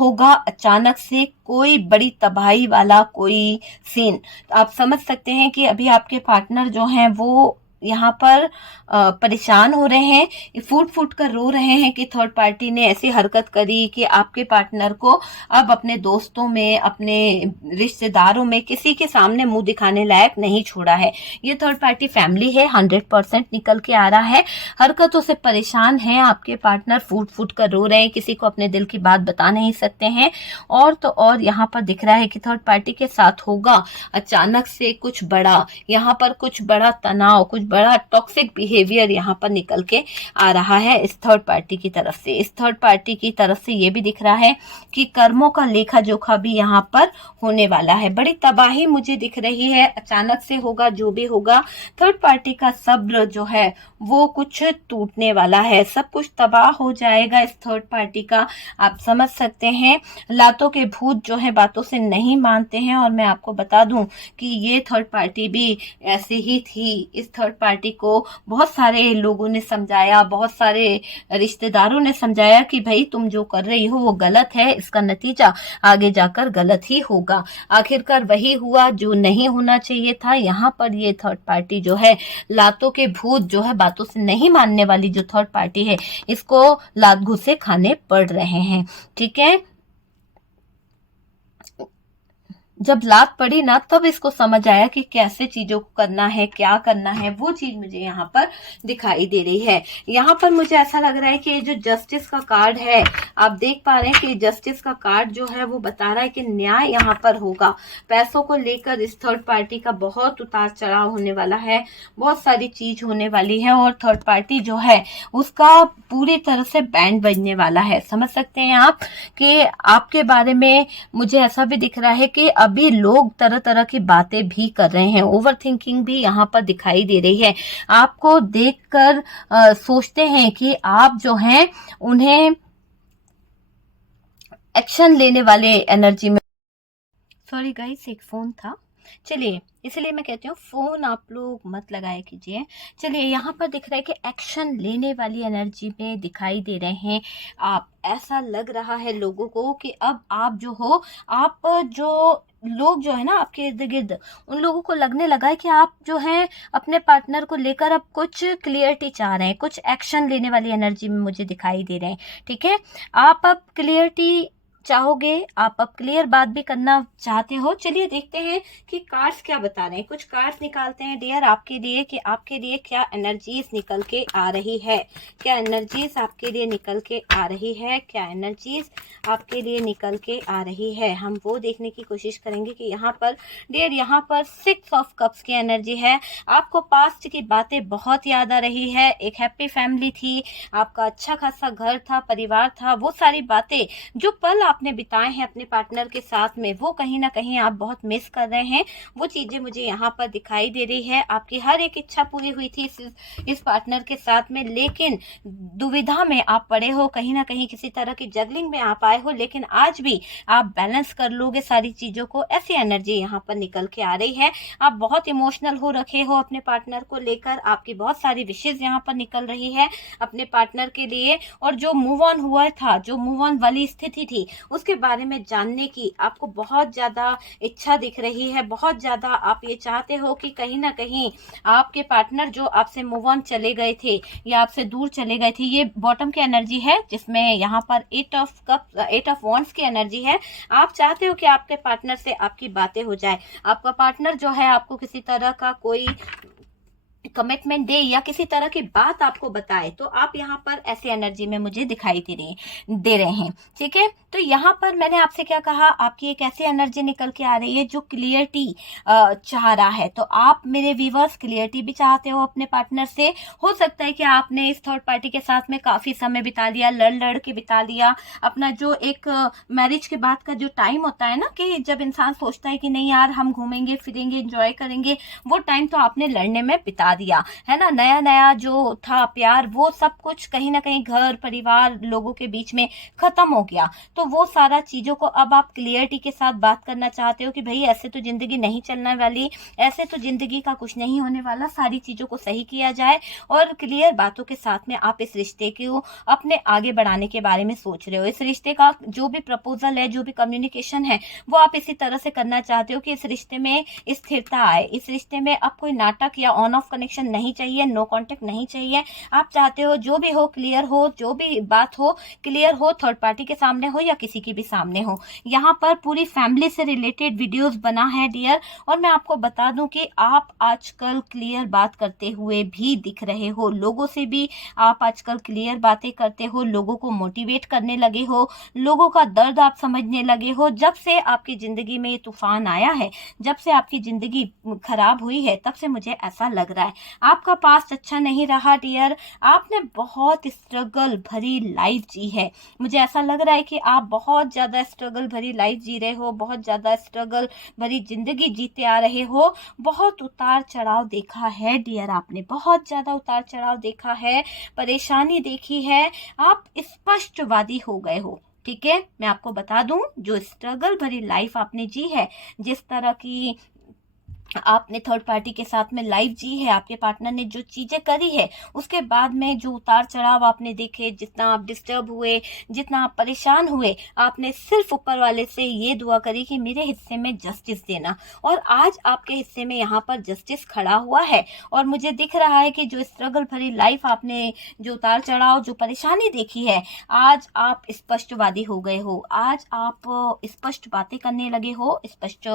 होगा अचानक से कोई बड़ी तबाही वाला कोई सीन। आप समझ सकते हैं कि अभी आपके पार्टनर जो हैं वो यहाँ पर परेशान हो रहे हैं, फूट फूट कर रो रहे हैं कि थर्ड पार्टी ने ऐसी हरकत करी कि आपके पार्टनर को अब अपने दोस्तों में, अपने रिश्तेदारों में किसी के सामने मुंह दिखाने लायक नहीं छोड़ा है। ये थर्ड पार्टी फैमिली है, 100% निकल के आ रहा है। हरकतों से परेशान है आपके पार्टनर, फूट फूट कर रो रहे हैं, किसी को अपने दिल की बात बता नहीं सकते हैं। और तो और यहाँ पर दिख रहा है कि थर्ड पार्टी के साथ होगा अचानक से कुछ बड़ा, यहाँ पर कुछ बड़ा तनाव, कुछ बड़ा टॉक्सिक बिहेवियर यहाँ पर निकल के आ रहा है इस थर्ड पार्टी की तरफ से। इस थर्ड पार्टी की तरफ से ये भी दिख रहा है कि कर्मों का लेखा जोखा भी यहाँ पर होने वाला है। बड़ी तबाही मुझे दिख रही है, अचानक से होगा जो भी होगा। थर्ड पार्टी का सब्र जो है वो कुछ टूटने वाला है, सब कुछ तबाह हो जाएगा इस थर्ड पार्टी का। आप समझ सकते हैं, लातों के भूत जो है बातों से नहीं मानते हैं। और मैं आपको बता दूं कि ये थर्ड पार्टी भी ऐसे ही थी। इस थर्ड पार्टी को बहुत सारे लोगों ने समझाया, बहुत सारे रिश्तेदारों ने समझाया कि भाई तुम जो कर रही हो वो गलत है, इसका नतीजा आगे जाकर गलत ही होगा। आखिरकार वही हुआ जो नहीं होना चाहिए था। यहाँ पर ये थर्ड पार्टी जो है, लातों के भूत जो है, बातों से नहीं मानने वाली जो थर्ड पार्टी है, इसको लात घुसे खाने पड़ रहे हैं। ठीक है, जब लात पड़ी ना तब इसको समझ आया कि कैसे चीजों को करना है, क्या करना है, वो चीज मुझे यहाँ पर दिखाई दे रही है। यहाँ पर मुझे ऐसा लग रहा है कि ये जो जस्टिस का कार्ड है, आप देख पा रहे हैं कि जस्टिस का कार्ड जो है वो बता रहा है कि न्याय यहाँ पर होगा। पैसों को लेकर इस थर्ड पार्टी का बहुत उतार चढ़ाव होने वाला है, बहुत सारी चीज होने वाली है और थर्ड पार्टी जो है उसका पूरी तरह से बैंड बजने वाला है। समझ सकते हैं आप कि आपके बारे में मुझे ऐसा भी दिख रहा है कि अभी लोग तरह तरह की बातें भी कर रहे हैं, ओवर थिंकिंग भी यहाँ पर दिखाई दे रही है। आपको देखकर सोचते हैं कि आप जो हैं उन्हें एक्शन लेने वाले एनर्जी में। सॉरी गाइस, एक फोन था, चलिए इसलिए मैं कहती हूँ फोन आप लोग मत लगाया कीजिए। चलिए, यहाँ पर दिख रहा है कि एक्शन लेने वाली एनर्जी में दिखाई दे रहे हैं आप। ऐसा लग रहा है लोगों को कि अब आप जो हो, आप जो लोग जो है ना आपके इर्द गिर्द, उन लोगों को लगने लगा है कि आप जो है अपने पार्टनर को लेकर अब कुछ क्लियरिटी चाह रहे हैं, कुछ एक्शन लेने वाली एनर्जी में मुझे दिखाई दे रहे हैं। ठीक है, आप अब क्लियरिटी चाहोगे, आप अब क्लियर बात भी करना चाहते हो। चलिए देखते हैं कि कार्ड्स क्या बता रहे हैं। कुछ कार्ड्स निकालते हैं डियर आपके लिए कि आपके लिए क्या एनर्जीज निकल के आ रही है, क्या एनर्जीज आपके लिए निकल के आ रही है, क्या एनर्जीज आपके लिए निकल के आ रही है। हम वो देखने की कोशिश करेंगे कि यहाँ पर डियर, यहाँ पर 6 ऑफ कप्स की एनर्जी है। आपको पास्ट की बातें बहुत याद आ रही है। एक हैप्पी फैमिली थी, आपका अच्छा खासा घर था, परिवार था, वो सारी बातें जो पल आपने बिताए हैं अपने पार्टनर के साथ में, वो कहीं ना कहीं आप बहुत मिस कर रहे हैं। वो चीजें मुझे यहाँ पर दिखाई दे रही है। आपकी हर एक इच्छा पूरी हुई थी इस पार्टनर के साथ में, लेकिन दुविधा में आप पड़े हो, कहीं ना कहीं किसी तरह की जगलिंग में आप आए हो, लेकिन आज भी आप बैलेंस कर लोगे सारी चीजों को। ऐसी एनर्जी यहाँ पर निकल के आ रही है। आप बहुत इमोशनल हो रखे हो अपने पार्टनर को लेकर, आपकी बहुत सारी विशेष यहाँ पर निकल रही है अपने पार्टनर के लिए। और जो मूव ऑन हुआ था, जो मूव ऑन वाली स्थिति थी, उसके बारे में जानने की आपको बहुत ज्यादा इच्छा दिख रही है। बहुत ज्यादा आप ये चाहते हो कि कहीं ना कहीं आपके पार्टनर जो आपसे मूव ऑन चले गए थे या आपसे दूर चले गए थे, ये बॉटम की एनर्जी है जिसमें यहाँ पर 8 ऑफ कप, 8 ऑफ वॉन्ड्स की एनर्जी है। आप चाहते हो कि आपके पार्टनर से आपकी बातें हो जाए, आपका पार्टनर जो है आपको किसी तरह का कोई कमिटमेंट दे या किसी तरह की बात आपको बताए, तो आप यहाँ पर ऐसी एनर्जी में मुझे दिखाई दे रहे हैं। ठीक है, तो यहाँ पर मैंने आपसे क्या कहा, आपकी एक ऐसी एनर्जी निकल के आ रही है जो क्लियरिटी चाह रहा है। तो आप मेरे व्यूवर्स क्लियरिटी भी चाहते हो अपने पार्टनर से। हो सकता है कि आपने इस थर्ड पार्टी के साथ में काफी समय बिता लिया, लड़ के बिता लिया। अपना जो एक मैरिज के बाद का जो टाइम होता है ना, कि जब इंसान सोचता है कि नहीं यार हम घूमेंगे फिरेंगे एंजॉय करेंगे, वो टाइम तो आपने लड़ने में बिता दिया है ना। नया नया जो था प्यार, वो सब कुछ कहीं ना कहीं घर परिवार लोगों के बीच में खत्म हो गया। तो वो सारा चीजों को अब आप क्लियरिटी के साथ बात करना चाहते हो कि भाई ऐसे तो जिंदगी नहीं चलने वाली, ऐसे तो जिंदगी का कुछ नहीं होने वाला, सारी चीजों को सही किया जाए। और क्लियर बातों के साथ में आप इस रिश्ते को अपने आगे बढ़ाने के बारे में सोच रहे हो। इस रिश्ते का जो भी प्रपोजल है, जो भी कम्युनिकेशन है, वो आप इसी तरह से करना चाहते हो कि इस रिश्ते में स्थिरता आए, इस रिश्ते में अब कोई नाटक या ऑन ऑफ कनेक्शन नहीं चाहिए, नो कांटेक्ट नहीं चाहिए। आप चाहते हो जो भी हो क्लियर हो, जो भी बात हो क्लियर हो, थर्ड पार्टी के सामने हो या किसी की भी सामने हो। यहाँ पर पूरी फैमिली से रिलेटेड वीडियोस बना है डियर। और मैं आपको बता दूं कि आप आजकल क्लियर बात करते हुए भी दिख रहे हो, लोगों से भी आप आजकल क्लियर बातें करते हो, लोगों को मोटिवेट करने लगे हो, लोगों का दर्द आप समझने लगे हो। जब से आपकी जिंदगी में ये तूफान आया है, जब से आपकी जिंदगी खराब हुई है, तब से मुझे ऐसा लग रहा है आपका पास्ट अच्छा नहीं रहा डियर, आपने बहुत स्ट्रगल भरी लाइफ जी है। मुझे ऐसा लग रहा है कि आप बहुत ज़्यादा स्ट्रगल भरी लाइफ जी रहे हो, बहुत ज़्यादा स्ट्रगल भरी ज़िंदगी जीते आ रहे हो। बहुत उतार चढ़ाव देखा है डियर, आपने बहुत ज़्यादा उतार चढ़ाव देखा है, परेशानी देखी है, आप स्पष्टवादी हो गए हो। ठीक है, मैं आपको बता दूं, जो स्ट्रगल भरी लाइफ आपने जी है, जिस तरह की आपने थर्ड पार्टी के साथ में लाइफ जी है, आपके पार्टनर ने जो चीजें करी है, उसके बाद में जो उतार चढ़ाव आपने देखे, जितना आप डिस्टर्ब हुए, जितना आप परेशान हुए, आपने सिर्फ ऊपर वाले से ये दुआ करी कि मेरे हिस्से में जस्टिस देना, और आज आपके हिस्से में यहाँ पर जस्टिस खड़ा हुआ है। और मुझे दिख रहा है कि जो स्ट्रगल भरी लाइफ आपने, जो उतार चढ़ाव, जो परेशानी देखी है, आज आप स्पष्टवादी हो गए हो, आज आप स्पष्ट बातें करने लगे हो, स्पष्ट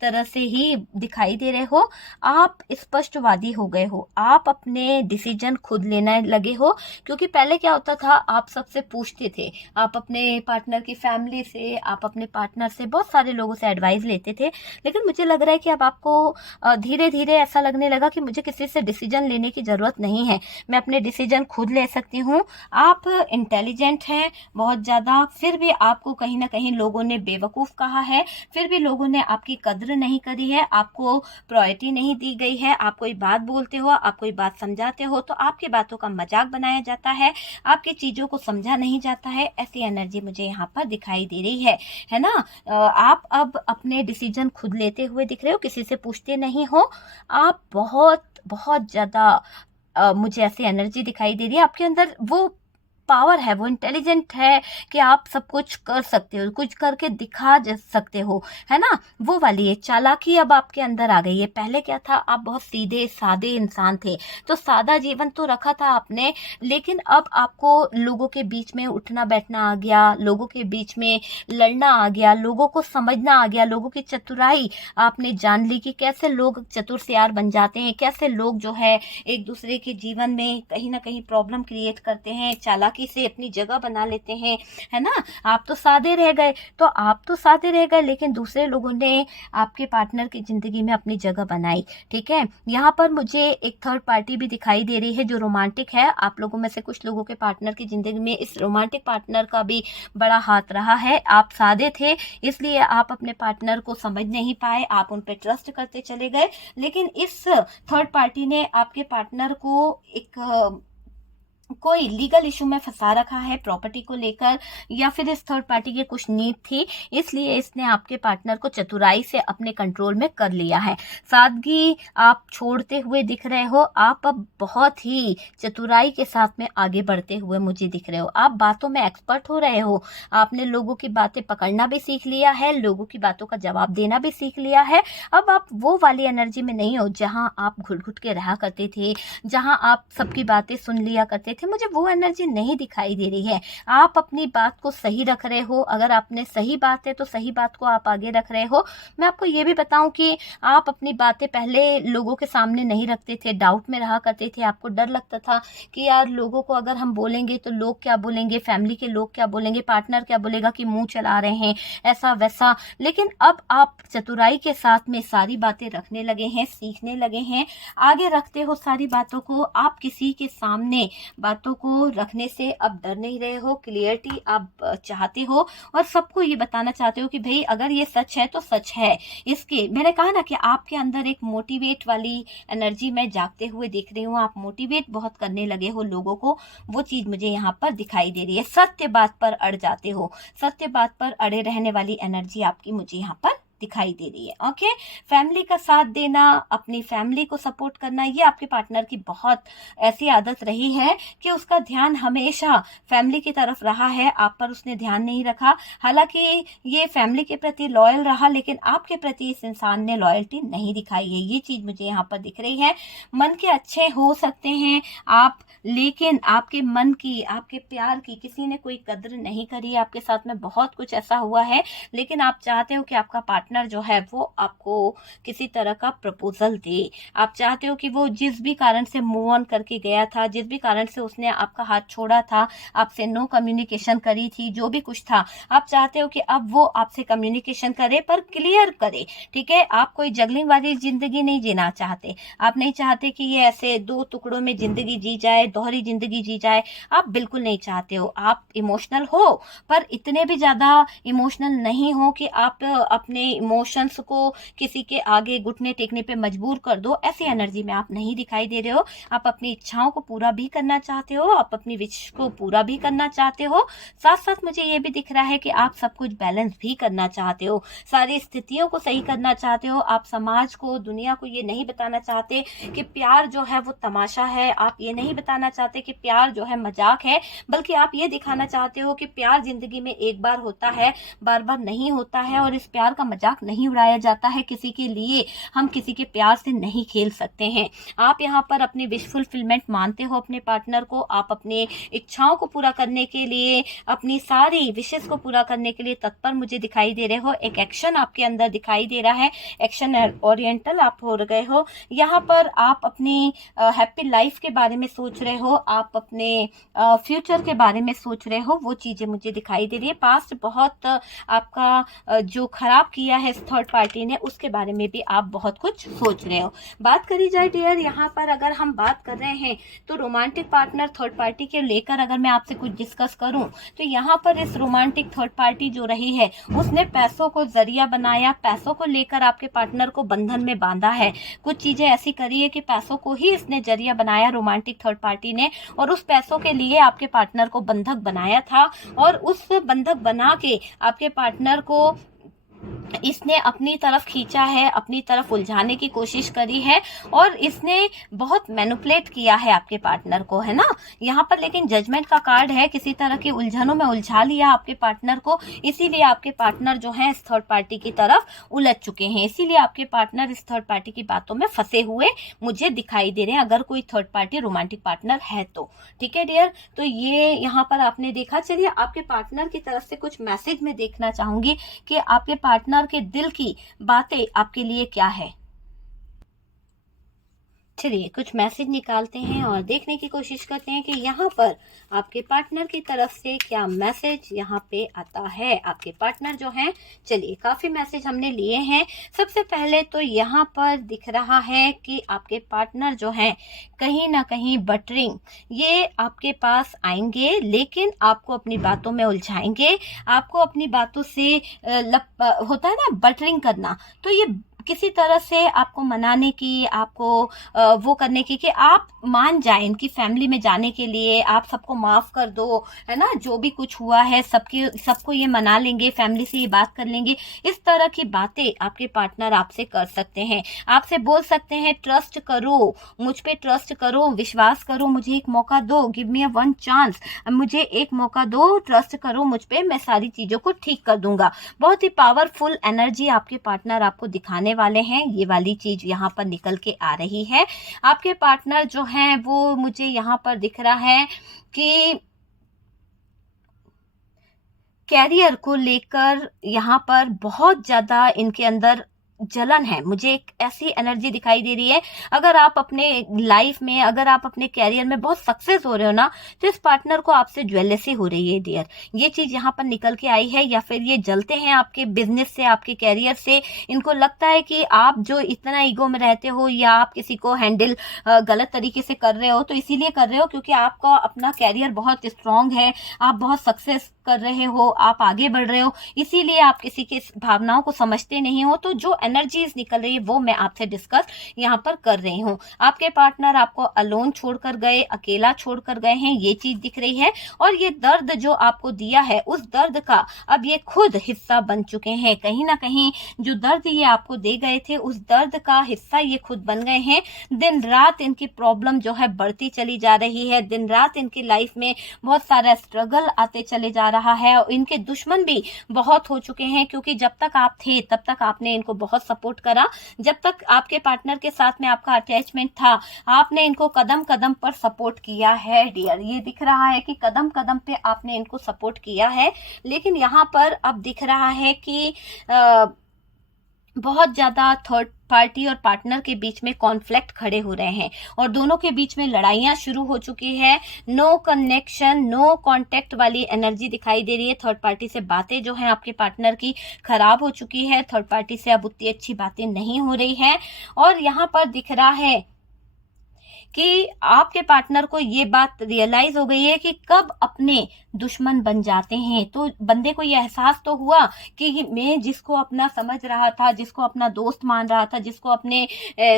तरह से ही दिखाई दे रहे हो, आप स्पष्टवादी हो गए हो, आप अपने डिसीजन खुद लेने लगे हो। क्योंकि पहले क्या होता था, आप सबसे पूछते थे, आप अपने पार्टनर की फैमिली से, आप अपने पार्टनर से, बहुत सारे लोगों से एडवाइस लेते थे। लेकिन मुझे लग रहा है कि अब आपको धीरे धीरे ऐसा लगने लगा कि मुझे किसी से डिसीजन लेने की ज़रूरत नहीं है, मैं अपने डिसीजन खुद ले सकती हूँ। आप इंटेलिजेंट हैं बहुत ज़्यादा, फिर भी आपको कहीं ना कहीं लोगों ने बेवकूफ़ कहा है, फिर भी लोगों ने आपकी कद्र नहीं करी है, आपको प्रायोरिटी नहीं दी गई है। आप कोई बात बोलते हो, आप कोई बात समझाते हो तो आपकी बातों का मजाक बनाया जाता है, आपकी चीज़ों को समझा नहीं जाता है। ऐसी एनर्जी मुझे यहाँ पर दिखाई दे रही है ना। आप अब अपने डिसीजन खुद लेते हुए दिख रहे हो, किसी से पूछते नहीं हो। आप बहुत बहुत ज़्यादा मुझे ऐसी एनर्जी दिखाई दे रही है, आपके अंदर वो पावर है, वो इंटेलिजेंट है कि आप सब कुछ कर सकते हो, कुछ करके दिखा सकते हो, है ना। वो वाली है चालाकी अब आपके अंदर आ गई है। पहले क्या था, आप बहुत सीधे सादे इंसान थे, तो सादा जीवन तो रखा था आपने, लेकिन अब आपको लोगों के बीच में उठना बैठना आ गया, लोगों के बीच में लड़ना आ गया, लोगों को समझना आ गया, लोगों की चतुराई आपने जान ली कि कैसे लोग चतुर सियार बन जाते हैं, कैसे लोग जो है एक दूसरे के जीवन में कहीं ना कहीं प्रॉब्लम क्रिएट करते हैं, चालाकी से अपनी जगह बना लेते हैं, है ना। आप तो सादे रह गए, तो आप तो सादे रह गए, लेकिन दूसरे लोगों ने आपके पार्टनर की जिंदगी में अपनी जगह बनाई। ठीक है, यहाँ पर मुझे एक थर्ड पार्टी भी दिखाई दे रही है जो रोमांटिक है। आप लोगों में से कुछ लोगों के पार्टनर की जिंदगी में इस रोमांटिक पार्टनर का भी बड़ा हाथ रहा है। आप सादे थे, इसलिए आप अपने पार्टनर को समझ नहीं पाए, आप उन पर ट्रस्ट करते चले गए। लेकिन इस थर्ड पार्टी ने आपके पार्टनर को एक कोई लीगल इशू में फंसा रखा है, प्रॉपर्टी को लेकर, या फिर इस थर्ड पार्टी की कुछ नीड थी, इसलिए इसने आपके पार्टनर को चतुराई से अपने कंट्रोल में कर लिया है। सादगी आप छोड़ते हुए दिख रहे हो, आप अब बहुत ही चतुराई के साथ में आगे बढ़ते हुए मुझे दिख रहे हो। आप बातों में एक्सपर्ट हो रहे हो, आपने लोगों की बातें पकड़ना भी सीख लिया है, लोगों की बातों का जवाब देना भी सीख लिया है। अब आप वो वाली एनर्जी में नहीं हो जहाँ आप घुट घुट के रहा करते थे, जहाँ आप सबकी बातें सुन लिया करते थे। मुझे वो एनर्जी नहीं दिखाई दे रही है। आप अपनी बात को सही रख रहे हो, अगर आपने सही बात है तो सही बात को आप आगे रख रहे हो। मैं आपको ये भी बताऊं कि आप अपनी बातें पहले लोगों के सामने नहीं रखते थे, डाउट में रहा करते थे, आपको डर लगता था कि यार लोगों को अगर हम बोलेंगे तो लोग क्या बोलेंगे, फैमिली के लोग क्या बोलेंगे, पार्टनर क्या बोलेगा कि मुंह चला रहे हैं, ऐसा वैसा। लेकिन अब आप चतुराई के साथ में सारी बातें रखने लगे हैं, सीखने लगे हैं, आगे रखते हो सारी बातों को। आप किसी के सामने बातों को रखने से अब डर नहीं रहे हो, क्लियरिटी आप चाहते हो और सबको ये बताना चाहते हो कि भाई अगर ये सच है तो सच है। इसके मैंने कहा ना कि आपके अंदर एक मोटिवेट वाली एनर्जी मैं जागते हुए देख रही हूँ, आप मोटिवेट बहुत करने लगे हो लोगों को, वो चीज मुझे यहाँ पर दिखाई दे रही है। सत्य बात पर अड़ जाते हो, सत्य बात पर अड़े रहने वाली एनर्जी आपकी मुझे यहाँ पर दिखाई दे रही है। ओके, फैमिली का साथ देना, अपनी फैमिली को सपोर्ट करना, ये आपके पार्टनर की बहुत ऐसी आदत रही है कि उसका ध्यान हमेशा फैमिली की तरफ रहा है, आप पर उसने ध्यान नहीं रखा। हालांकि ये फैमिली के प्रति लॉयल रहा, लेकिन आपके प्रति इस इंसान ने लॉयल्टी नहीं दिखाई है, ये चीज मुझे यहाँ पर दिख रही है। मन के अच्छे हो सकते हैं आप, लेकिन आपके मन की, आपके प्यार की किसी ने कोई कद्र नहीं करी। आपके साथ में बहुत कुछ ऐसा हुआ है, लेकिन आप चाहते हो कि आपका पार्टनर पार्टनर जो है वो आपको किसी तरह का प्रपोजल दे। आप चाहते हो कि वो जिस भी कारण से मूव ऑन करके गया था, जिस भी कारण से उसने आपका हाथ छोड़ा था, आपसे नो कम्युनिकेशन करी थी, जो भी कुछ था, आप चाहते हो कि अब वो आपसे कम्युनिकेशन करे, पर क्लियर करे। ठीक है, आप कोई जगलिंग वाली जिंदगी नहीं जीना चाहते। आप नहीं चाहते कि ये ऐसे दो टुकड़ों में जिंदगी जी जाए, दोहरी जिंदगी जी जाए। आप बिल्कुल नहीं चाहते हो। आप इमोशनल हो, पर इतने भी ज्यादा इमोशनल नहीं हो कि आप अपने इमोशंस को किसी के आगे घुटने टेकने पे मजबूर कर दो। ऐसी एनर्जी में आप नहीं दिखाई दे रहे हो। आप अपनी इच्छाओं को पूरा भी करना चाहते हो, आप अपनी विश को पूरा भी करना चाहते हो। साथ साथ मुझे ये भी दिख रहा है कि आप सब कुछ बैलेंस भी करना चाहते हो, सारी स्थितियों को सही करना चाहते हो। आप समाज को, दुनिया को ये नहीं बताना चाहते कि प्यार जो है वो तमाशा है। आप ये नहीं बताना चाहते कि प्यार जो है मजाक है, बल्कि आप ये दिखाना चाहते हो कि प्यार जिंदगी में एक बार होता है, बार बार नहीं होता है, और इस प्यार का मजाक नहीं उड़ाया जाता है किसी के लिए। हम किसी के प्यार से नहीं खेल सकते हैं। आप यहाँ पर अपनी विश फुलफिलमेंट मानते हो अपने पार्टनर को। आप अपनी इच्छाओं को पूरा करने के लिए, अपनी सारी विशेष को पूरा करने के लिए तत्पर मुझे दिखाई दे रहे हो। एक एक्शन आपके अंदर दिखाई दे रहा है, एक्शन ओरिएंटल आप हो गए हो। यहाँ पर आप अपनी हैप्पी लाइफ के बारे में सोच रहे हो, आप अपने फ्यूचर के बारे में सोच रहे हो, वो चीजें मुझे दिखाई दे रही है। पास्ट बहुत आपका जो खराब किया है इस थर्ड पार्टी ने, उसके बारे में भी आप बहुत कुछ सोच रहे हो। बात करी जाए डियर, यहाँ पर अगर हम बात कर रहे हैं तो रोमांटिक पार्टनर थर्ड पार्टी के लेकर अगर मैं आपसे कुछ डिस्कस करूं, तो यहाँ पर इस रोमांटिक थर्ड पार्टी जो रही है, उसने पैसों को जरिया बनाया, पैसों को लेकर आपके पार्टनर को बंधन में बांधा है। कुछ चीजें ऐसी करी है कि पैसों को ही इसने जरिया बनाया रोमांटिक थर्ड पार्टी ने, और उस पैसों के लिए आपके पार्टनर को बंधक बनाया था, और उस बंधक बना के आपके पार्टनर को इसने अपनी तरफ खींचा है, अपनी तरफ उलझाने की कोशिश करी है, और इसने बहुत मैनिपुलेट किया है आपके पार्टनर को, है ना। यहाँ पर लेकिन जजमेंट का कार्ड है, किसी तरह की उलझनों में उलझा लिया आपके पार्टनर को, इसीलिए आपके पार्टनर जो है इस थर्ड पार्टी की तरफ उलझ चुके हैं। इसीलिए आपके पार्टनर इस थर्ड पार्टी की बातों में फंसे हुए मुझे दिखाई दे रहे हैं, अगर कोई थर्ड पार्टी रोमांटिक पार्टनर है तो। ठीक है डियर, तो ये यहाँ पर आपने देखा। चलिए आपके पार्टनर की तरफ से कुछ मैसेज में देखना चाहूंगी कि आपके पार्टनर के दिल की बातें आपके लिए क्या है। चलिए कुछ मैसेज निकालते हैं और देखने की कोशिश करते हैं कि यहाँ पर आपके पार्टनर की तरफ से क्या मैसेज यहाँ पे आता है। आपके पार्टनर जो हैं, चलिए काफी मैसेज हमने लिए हैं। सबसे पहले तो यहाँ पर दिख रहा है कि आपके पार्टनर जो हैं कहीं ना कहीं बटरिंग, ये आपके पास आएंगे, लेकिन आपको अपनी बातों में उलझाएंगे, आपको अपनी बातों से होता है ना बटरिंग करना, तो ये किसी तरह से आपको मनाने की, आपको वो करने की कि आप मान जाए इनकी फैमिली में जाने के लिए, आप सबको माफ कर दो, है ना, जो भी कुछ हुआ है सबको ये मना लेंगे, फैमिली से ये बात कर लेंगे। इस तरह की बातें आपके पार्टनर आपसे कर सकते हैं। आपसे बोल सकते हैं ट्रस्ट करो, मुझ पे ट्रस्ट करो, विश्वास करो, मुझे एक मौका दो, give me a one chance, मुझे एक मौका दो, ट्रस्ट करो मुझ पे, मैं सारी चीजों को ठीक कर दूंगा। बहुत ही पावरफुल एनर्जी आपके पार्टनर आपको दिखाने वाले हैं। ये वाली चीज यहाँ पर निकल के आ रही है। आपके पार्टनर जो हैं वो मुझे यहाँ पर दिख रहा है कि कैरियर को लेकर यहाँ पर बहुत ज्यादा इनके अंदर जलन है। मुझे एक ऐसी एनर्जी दिखाई दे रही है, अगर आप अपने लाइफ में, अगर आप अपने कैरियर में बहुत सक्सेस हो रहे हो ना, तो इस पार्टनर को आपसे ज्वेलसी हो रही है डियर। ये चीज यहाँ पर निकल के आई है, या फिर ये जलते हैं आपके बिजनेस से, आपके कैरियर से। इनको लगता है कि आप जो इतना ईगो में रहते हो, या आप किसी को हैंडल गलत तरीके से कर रहे हो, तो इसीलिए कर रहे हो क्योंकि आपका अपना कैरियर बहुत स्ट्रांग है, आप बहुत सक्सेस कर रहे हो, आप आगे बढ़ रहे हो, इसीलिए आप किसी की भावनाओं को समझते नहीं हो। तो जो एनर्जीज निकल रही है वो मैं आपसे डिस्कस यहाँ पर कर रही हूँ। आपके पार्टनर आपको अलोन छोड़कर गए, अकेला छोड़कर गए हैं, ये चीज दिख रही है। और ये दर्द जो आपको दिया है, उस दर्द का अब ये खुद हिस्सा बन चुके हैं। कहीं ना कहीं जो दर्द ये आपको दे गए थे, उस दर्द का हिस्सा ये खुद बन गए हैं। दिन रात इनकी प्रॉब्लम जो है बढ़ती चली जा रही है, दिन रात इनकी लाइफ में बहुत सारा स्ट्रगल आते चले जा रहा है, और इनके दुश्मन भी बहुत हो चुके हैं, क्योंकि जब तक आप थे तब तक आपने इनको बहुत सपोर्ट करा। जब तक आपके पार्टनर के साथ में आपका अटैचमेंट था, आपने इनको कदम कदम पर सपोर्ट किया है डियर। ये दिख रहा है कि कदम कदम पे आपने इनको सपोर्ट किया है, लेकिन यहाँ पर अब दिख रहा है कि बहुत ज़्यादा थर्ड पार्टी और पार्टनर के बीच में कॉन्फ्लिक्ट खड़े हो रहे हैं और दोनों के बीच में लड़ाइयाँ शुरू हो चुकी है। नो कनेक्शन, नो कांटेक्ट वाली एनर्जी दिखाई दे रही है। थर्ड पार्टी से बातें जो हैं आपके पार्टनर की खराब हो चुकी है। थर्ड पार्टी से अब उतनी अच्छी बातें नहीं हो रही हैं और यहाँ पर दिख रहा है कि आपके पार्टनर को ये बात रियलाइज हो गई है कि कब अपने दुश्मन बन जाते हैं। तो बंदे को ये एहसास तो हुआ कि मैं जिसको अपना समझ रहा था, जिसको अपना दोस्त मान रहा था, जिसको अपने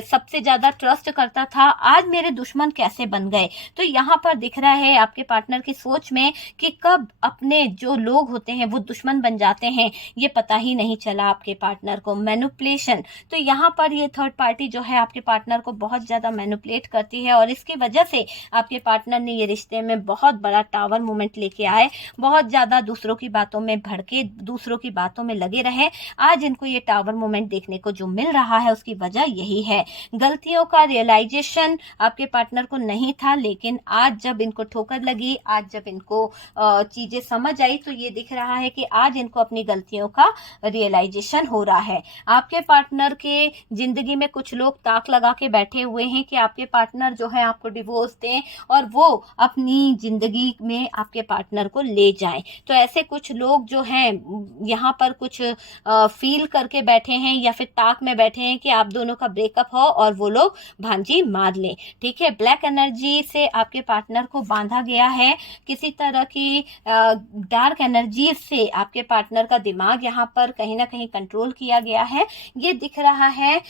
सबसे ज्यादा ट्रस्ट करता था, आज मेरे दुश्मन कैसे बन गए। तो यहाँ पर दिख रहा है आपके पार्टनर की सोच में कि कब अपने जो लोग होते हैं वो दुश्मन बन जाते हैं, ये पता ही नहीं चला आपके पार्टनर को। मैनिपुलेशन, तो यहाँ पर ये थर्ड पार्टी जो है आपके पार्टनर को बहुत ज्यादा मैनिपुलेट करती है और इसकी वजह से आपके पार्टनर ने ये रिश्ते में बहुत बड़ा टावर मूवमेंट लेके आए, बहुत ज्यादा दूसरों की बातों में भड़के, दूसरों की बातों में लगे रहे। आज इनको ये टावर मूवमेंट देखने को जो मिल रहा है उसकी वजह यही है। गलतियों का रियलाइजेशन आपके पार्टनर को नहीं था, लेकिन आज जब इनको ठोकर लगी, आज जब इनको चीजें समझ आई, तो ये दिख रहा है कि आज इनको अपनी गलतियों का रियलाइजेशन हो रहा है। आपके पार्टनर के जिंदगी में कुछ लोग ताक लगा के बैठे हुए हैं कि आपके पार्टनर जो है आपको डिवोर्स दें और वो अपनी जिंदगी में आपके पार्टनर को ले जाएं। तो ऐसे कुछ लोग जो हैं यहाँ पर कुछ फील करके बैठे हैं या फिर ताक में बैठे हैं कि आप दोनों का ब्रेकअप हो और वो लोग भांजी मार लें। ठीक है, ब्लैक एनर्जी से आपके पार्टनर को बांधा गया है, किसी तरह की डार्क एनर्जी से आपके पार्टनर का दिमाग यहाँ पर कहीं ना कहीं कंट्रोल किया गया है। ये दिख रहा है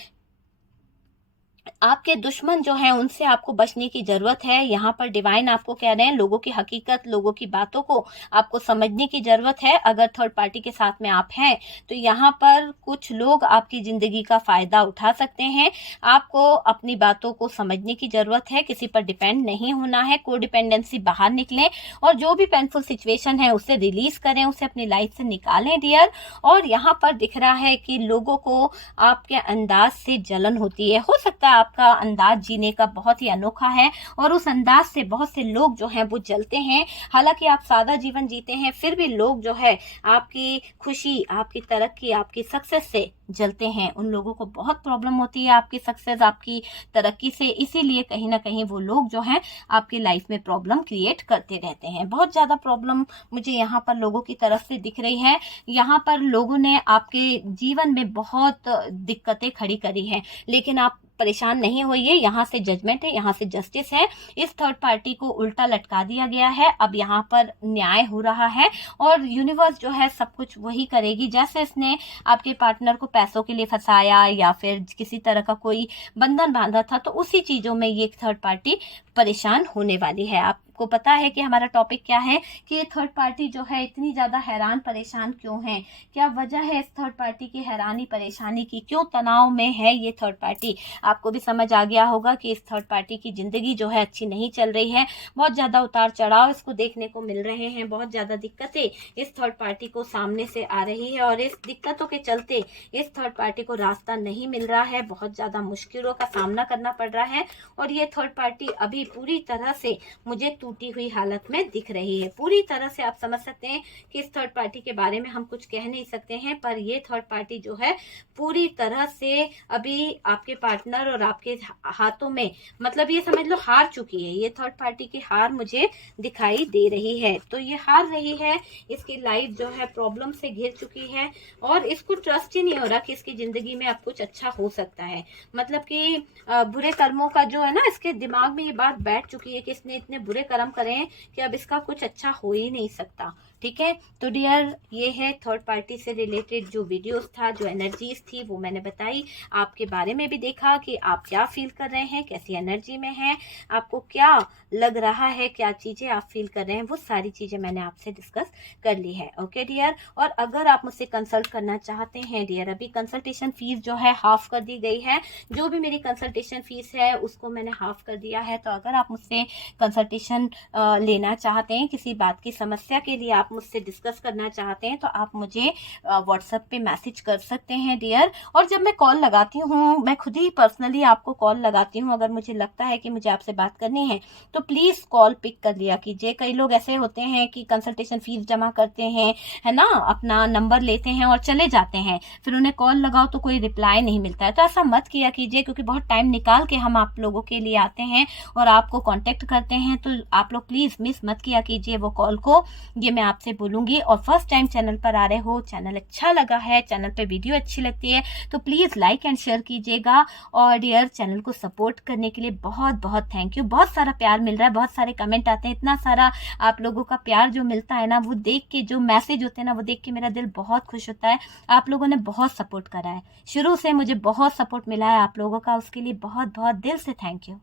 आपके दुश्मन जो हैं उनसे आपको बचने की जरूरत है। यहाँ पर डिवाइन आपको कह रहे हैं लोगों की हकीकत, लोगों की बातों को आपको समझने की जरूरत है। अगर थर्ड पार्टी के साथ में आप हैं तो यहाँ पर कुछ लोग आपकी जिंदगी का फायदा उठा सकते हैं। आपको अपनी बातों को समझने की जरूरत है, किसी पर डिपेंड नहीं होना है। कोडिपेंडेंसी बाहर निकलें और जो भी पेनफुल सिचुएशन है उसे रिलीज करें, उसे अपनी लाइफ से निकालें डियर। और यहाँ पर दिख रहा है कि लोगों को आपके अंदाज से जलन होती है। हो सकता है आपका अंदाज जीने का बहुत ही अनोखा है और उस अंदाज से बहुत से लोग जो हैं वो जलते हैं। हालांकि आप सादा जीवन जीते हैं, फिर भी लोग जो है आपकी खुशी, आपकी तरक्की, आपकी सक्सेस से जलते हैं। उन लोगों को बहुत प्रॉब्लम होती है आपकी सक्सेस, आपकी तरक्की से, इसीलिए कहीं ना कहीं वो लोग जो हैं आपकी लाइफ में प्रॉब्लम क्रिएट करते रहते हैं। बहुत ज्यादा प्रॉब्लम मुझे यहाँ पर लोगों की तरफ से दिख रही है। यहाँ पर लोगों ने आपके जीवन में बहुत दिक्कतें खड़ी करी हैं, लेकिन आप परेशान नहीं होइए। यहाँ से जजमेंट है, यहाँ से जस्टिस है। इस थर्ड पार्टी को उल्टा लटका दिया गया है। अब यहाँ पर न्याय हो रहा है और यूनिवर्स जो है सब कुछ वही करेगी। जैसे इसने आपके पार्टनर को पैसों के लिए फंसाया या फिर किसी तरह का कोई बंधन बांधा था, तो उसी चीजों में ये थर्ड पार्टी परेशान होने वाली है। आपको पता है कि हमारा टॉपिक क्या है, कि ये थर्ड पार्टी जो है इतनी ज्यादा हैरान परेशान क्यों है, क्या वजह है इस थर्ड पार्टी की हैरानी परेशानी की, क्यों तनाव में है ये थर्ड पार्टी। आपको भी समझ आ गया होगा कि इस थर्ड पार्टी की जिंदगी जो है अच्छी नहीं चल रही है। बहुत ज्यादा उतार चढ़ाव इसको देखने को मिल रहे हैं, बहुत ज्यादा दिक्कतें इस थर्ड पार्टी को सामने से आ रही है और इस दिक्कतों के चलते इस थर्ड पार्टी को रास्ता नहीं मिल रहा है। बहुत ज्यादा मुश्किलों का सामना करना पड़ रहा है और ये थर्ड पार्टी अभी पूरी तरह से मुझे टूटी हुई हालत में दिख रही है। पूरी तरह से आप समझ सकते हैं कि इस थर्ड पार्टी के बारे में हम कुछ कह नहीं सकते हैं, पर ये थर्ड पार्टी जो है पूरी तरह से अभी आपके पार्टनर और आपके हाथों में, मतलब ये समझ लो हार चुकी है। ये थर्ड पार्टी की हार मुझे दिखाई दे रही है। तो ये हार रही है, इसकी लाइफ जो है प्रॉब्लम से घिर चुकी है और इसको ट्रस्ट ही नहीं हो रहा कि इसकी जिंदगी में अब कुछ अच्छा हो सकता है। मतलब कि बुरे कर्मों का जो है ना, इसके दिमाग में ये बात बैठ चुकी है कि इसने इतने बुरे कर्म करे हैं कि अब इसका कुछ अच्छा हो ही नहीं सकता। ठीक है, तो डियर ये है थर्ड पार्टी से रिलेटेड जो वीडियोस था, जो एनर्जीज थी वो मैंने बताई। आपके बारे में भी देखा कि आप क्या फील कर रहे हैं, कैसी एनर्जी में हैं, आपको क्या लग रहा है, क्या चीजें आप फील कर रहे हैं, वो सारी चीजें मैंने आपसे डिस्कस कर ली है। ओके डियर, और अगर आप मुझसे कंसल्ट करना चाहते हैं डियर, अभी कंसल्टेशन फीस जो है हाफ कर दी गई है। जो भी मेरी कंसल्टेशन फीस है उसको मैंने हाफ कर दिया है। तो अगर आप मुझसे कंसल्टेशन लेना चाहते हैं, किसी बात की समस्या के लिए आप मुझसे डिस्कस करना चाहते हैं तो आप मुझे व्हाट्सएप पे मैसेज कर सकते हैं डियर। और जब मैं कॉल लगाती हूँ, मैं खुद ही पर्सनली आपको कॉल लगाती हूँ, अगर मुझे लगता है कि मुझे आपसे बात करनी है तो प्लीज़ कॉल पिक कर लिया कीजिए। कई लोग ऐसे होते हैं कि कंसल्टेशन फीस जमा करते हैं, है ना, अपना नंबर लेते हैं और चले जाते हैं, फिर उन्हें कॉल लगाओ तो कोई रिप्लाई नहीं मिलता है। तो ऐसा मत किया कीजिए, क्योंकि बहुत टाइम निकाल के हम आप लोगों के लिए आते हैं और आपको कांटेक्ट करते हैं, तो आप लोग प्लीज़ मिस मत किया कीजिए वो कॉल को, ये मैं आपसे बोलूँगी। और फर्स्ट टाइम चैनल पर आ रहे हो, चैनल अच्छा लगा है, चैनल पे वीडियो अच्छी लगती है तो प्लीज़ लाइक एंड शेयर कीजिएगा। और डियर चैनल को सपोर्ट करने के लिए बहुत बहुत थैंक यू। बहुत सारा प्यार मिल रहा है, बहुत सारे कमेंट आते हैं, इतना सारा आप लोगों का प्यार जो मिलता है ना, वो देख के, जो मैसेज होते हैं ना, वो देख के मेरा दिल बहुत खुश होता है। आप लोगों ने बहुत सपोर्ट करा है, शुरू से मुझे बहुत सपोर्ट मिला है आप लोगों का, उसके लिए बहुत बहुत दिल से थैंक यू।